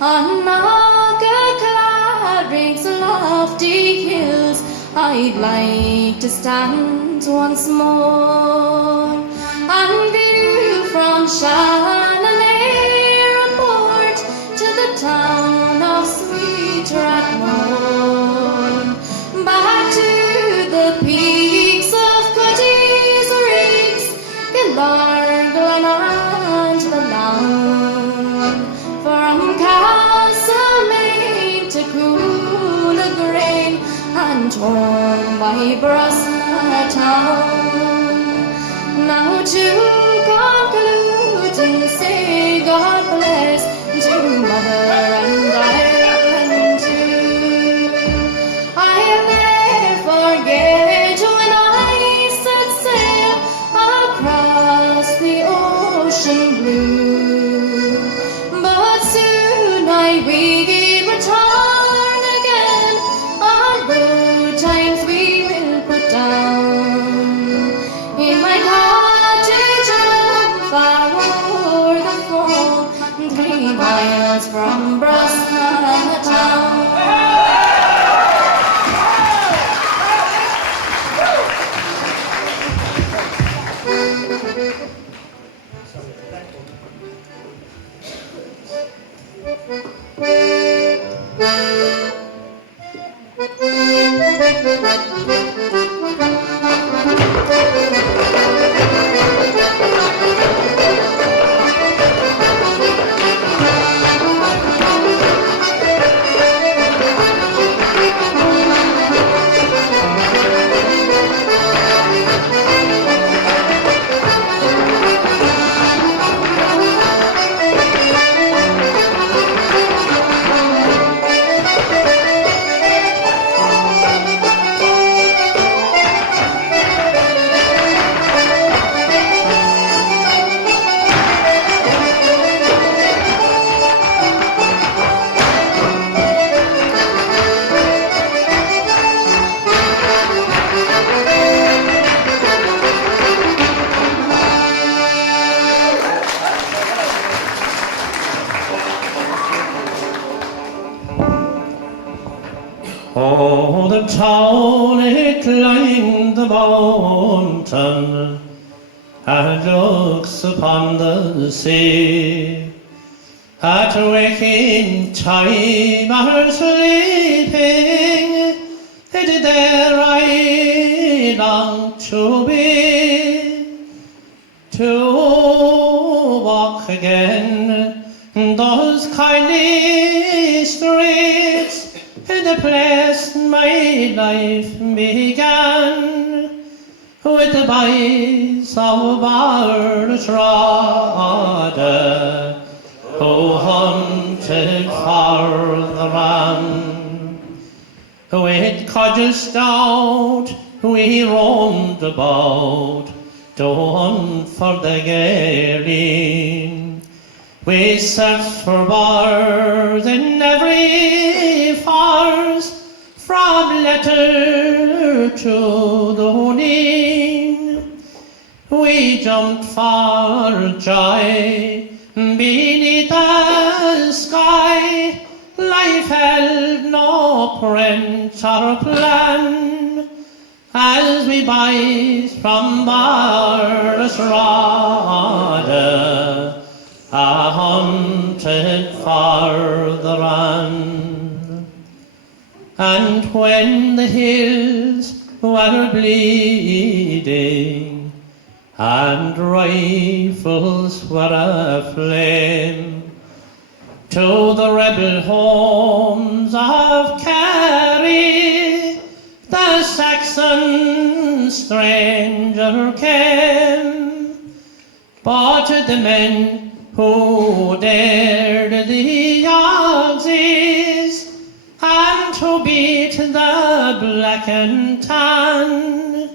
On Knockacladrig's lofty hills I'd like to stand once more, and view from Shannon Airport to the town of Sweet Rathmore, back to the peaks of Cuddy's Rigs, Gillarglen and the Lawn, from Castlemaine to Coolagrain, and home by Brosna town. Now to conclude and say God bless to Mother and Ireland too. I'll never forget when I set sail across the ocean blue, but soon I will return again, and good times we will put down. In my cottage home far o'er the foam, 3 miles from Brosna town. Oh, the town it climbed the mountain and looks upon the sea. At waking time or sleeping, it there I long to be, to walk again those kindly streets, in the place my life began, with the boys of Bartrada, who hunted for the run. With cudgel stout we roamed about, to hunt for the galeen. We searched for bars in every forest, from Letter to Dooneen. We jumped for joy beneath the sky. Life held no print or plan, as we boys from Bartrada hunted for the run. And when the hills were bleeding and rifles were aflame, to the rebel homes of Kerry the Saxon stranger came. But the men who dared the Yogsies and to beat the black and tan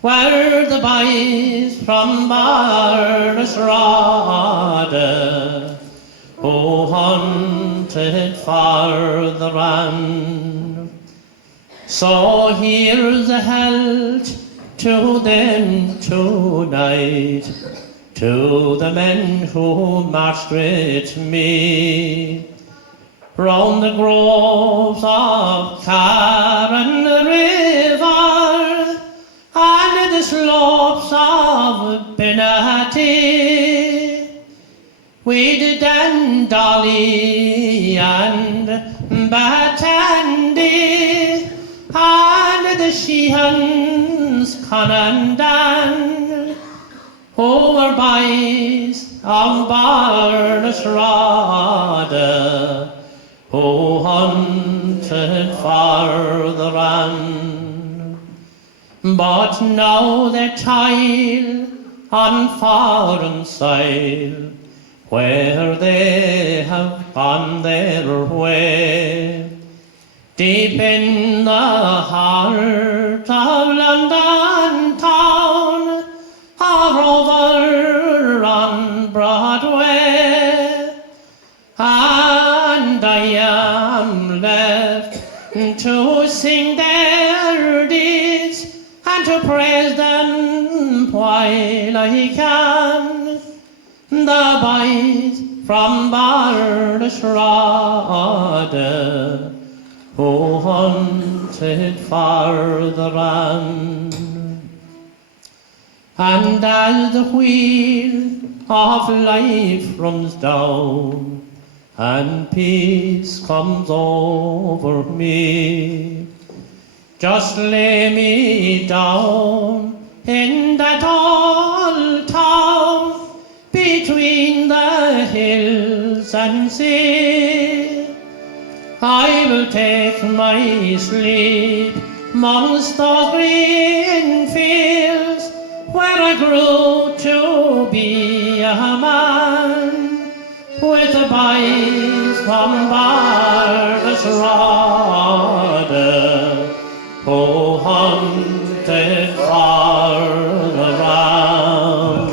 were the boys from Bartrada, who hunted for the run. So here's a health to them tonight, to the men who marched with me round the groves of Carron River and the slopes of Benati. With Dandolly and Batandi and the Sheehans, Conandan, who were boys of Bartrada, who hunted for the run. But now they toil on foreign soil, where they have gone their way, deep in the heart of London town, or over on Broadway. And I am left to sing their deeds and to praise them while I can. The boys from Bartrada, who hunted for the run. And as the wheel of life runs down and peace comes over me, just lay me down in that old town between the hills and sea. I will take my sleep amongst those green fields where I grew to be a man, with the boys from Bartrada, who hunted for the ram.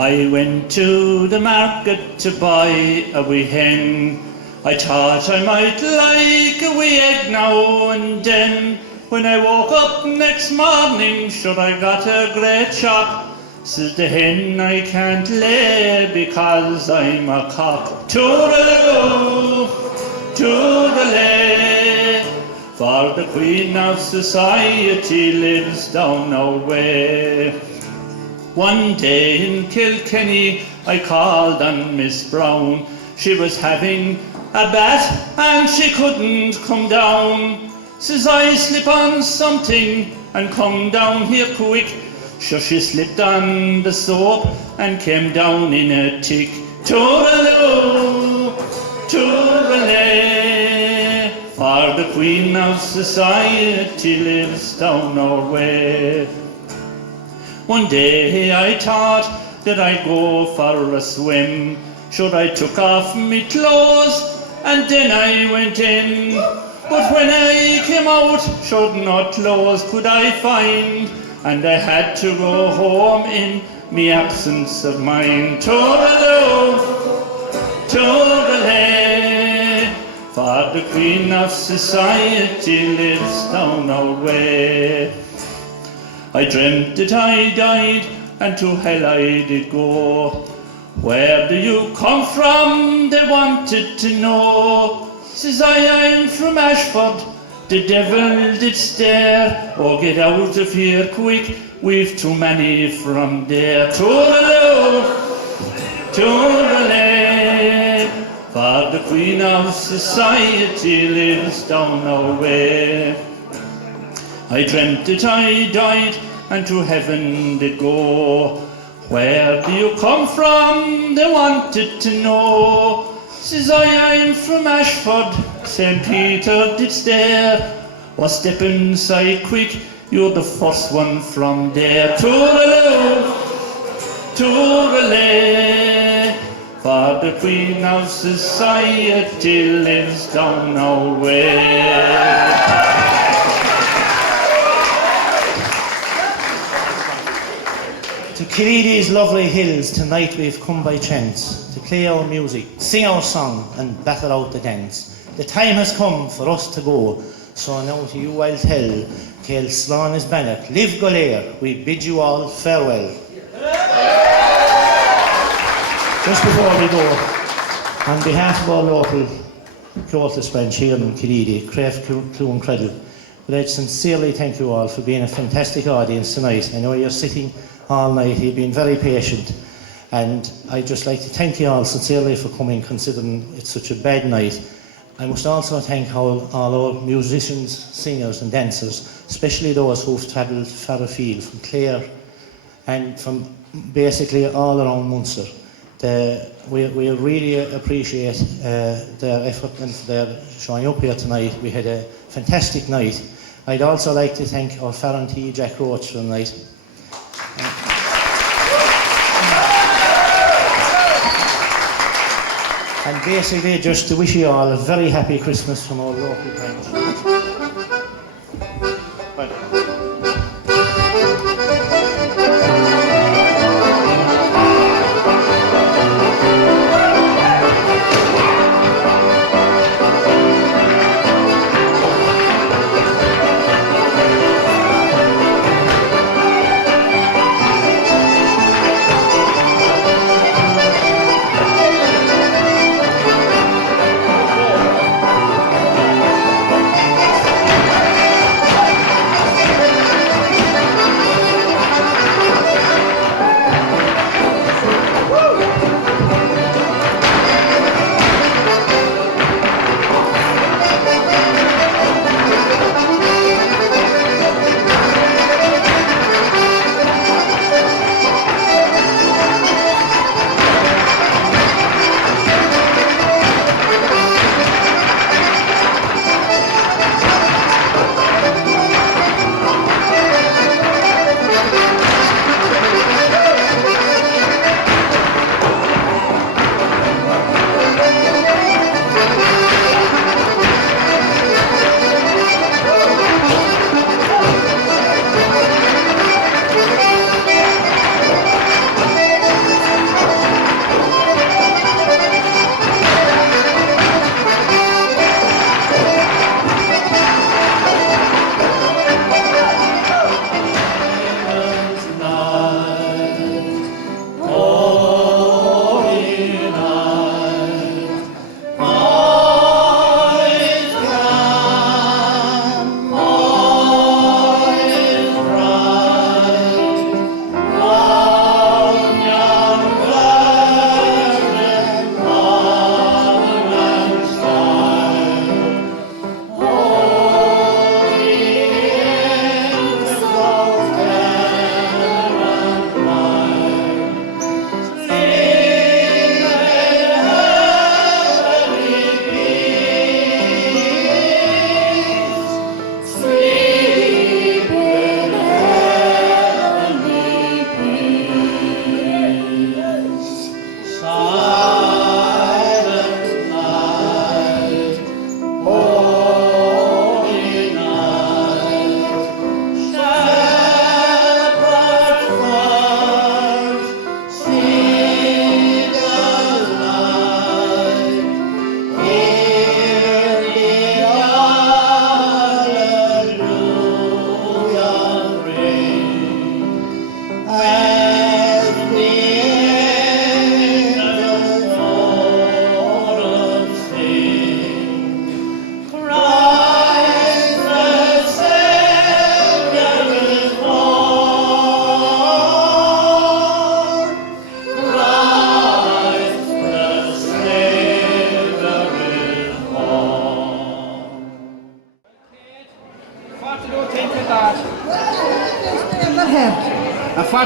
I went to the market to buy a wee hen. I thought I might like a wee egg now and then. When I woke up next morning, sure I got a great shock. Says the hen, I can't lay because I'm a cock. Toodaloo, toodalay, for the Queen of Society lives down our way. One day in Kilkenny, I called on Miss Brown. She was having a bath and she couldn't come down. Says I slip on something and come down here quick. Sure she slipped on the soap and came down in a tick. Toodaloo, toodalay, for the Queen of Society lives down our way. One day I thought that I'd go for a swim. Sure I took off me clothes and then I went in. But when I came out, sure no clothes could I find, and I had to go home in me absence of mind. Toodaloo, toodalay, for the Queen of Society lives down our way. I dreamt that I died and to hell I did go. Where do you come from? They wanted to know. Says I'm from Ashford. The devil did stare. Oh, get out of here quick, we've too many from there. Toodaloo, toodalay, for the Queen of Society lives down our way. I dreamt that I died and to heaven did go. Where do you come from? They wanted to know. Says I'm from Ashford. St. Peter did stare. Oh, step inside quick, you're the first one from there. Toodaloo, toodalay, for the Queen of Society lives down our way. To Cill Ide's lovely hills, tonight we've come by chance to play our music, sing our song and battle out the dance. The time has come for us to go, so now to you I'll tell, Cael Slán is Bennett, live Goléir, we bid you all farewell. Just before we go, on behalf of our local Comhaltas branch here in Cill Ide, Craft Clune Credit, I'd sincerely thank you all for being a fantastic audience tonight. I know you're sitting all night, you've been very patient, and I'd just like to thank you all sincerely for coming, considering it's such a bad night. I must also thank all our musicians, singers and dancers, especially those who've travelled far afield from Clare and from basically all around Munster. We really appreciate their effort and their showing up here tonight. We had a fantastic night. I'd also like to thank our Farrantee Jack Roach for the night. And basically just to wish you all a very happy Christmas from our local branch.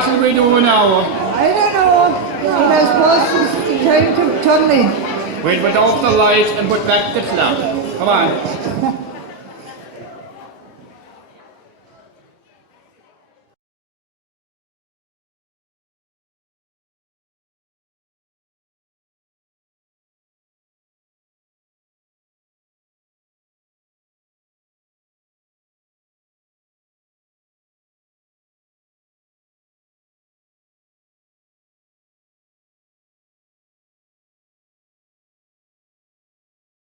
What shall we do now? I don't know. But I suppose it's time to turn in. We'll put off the light and put back the clock. Come on.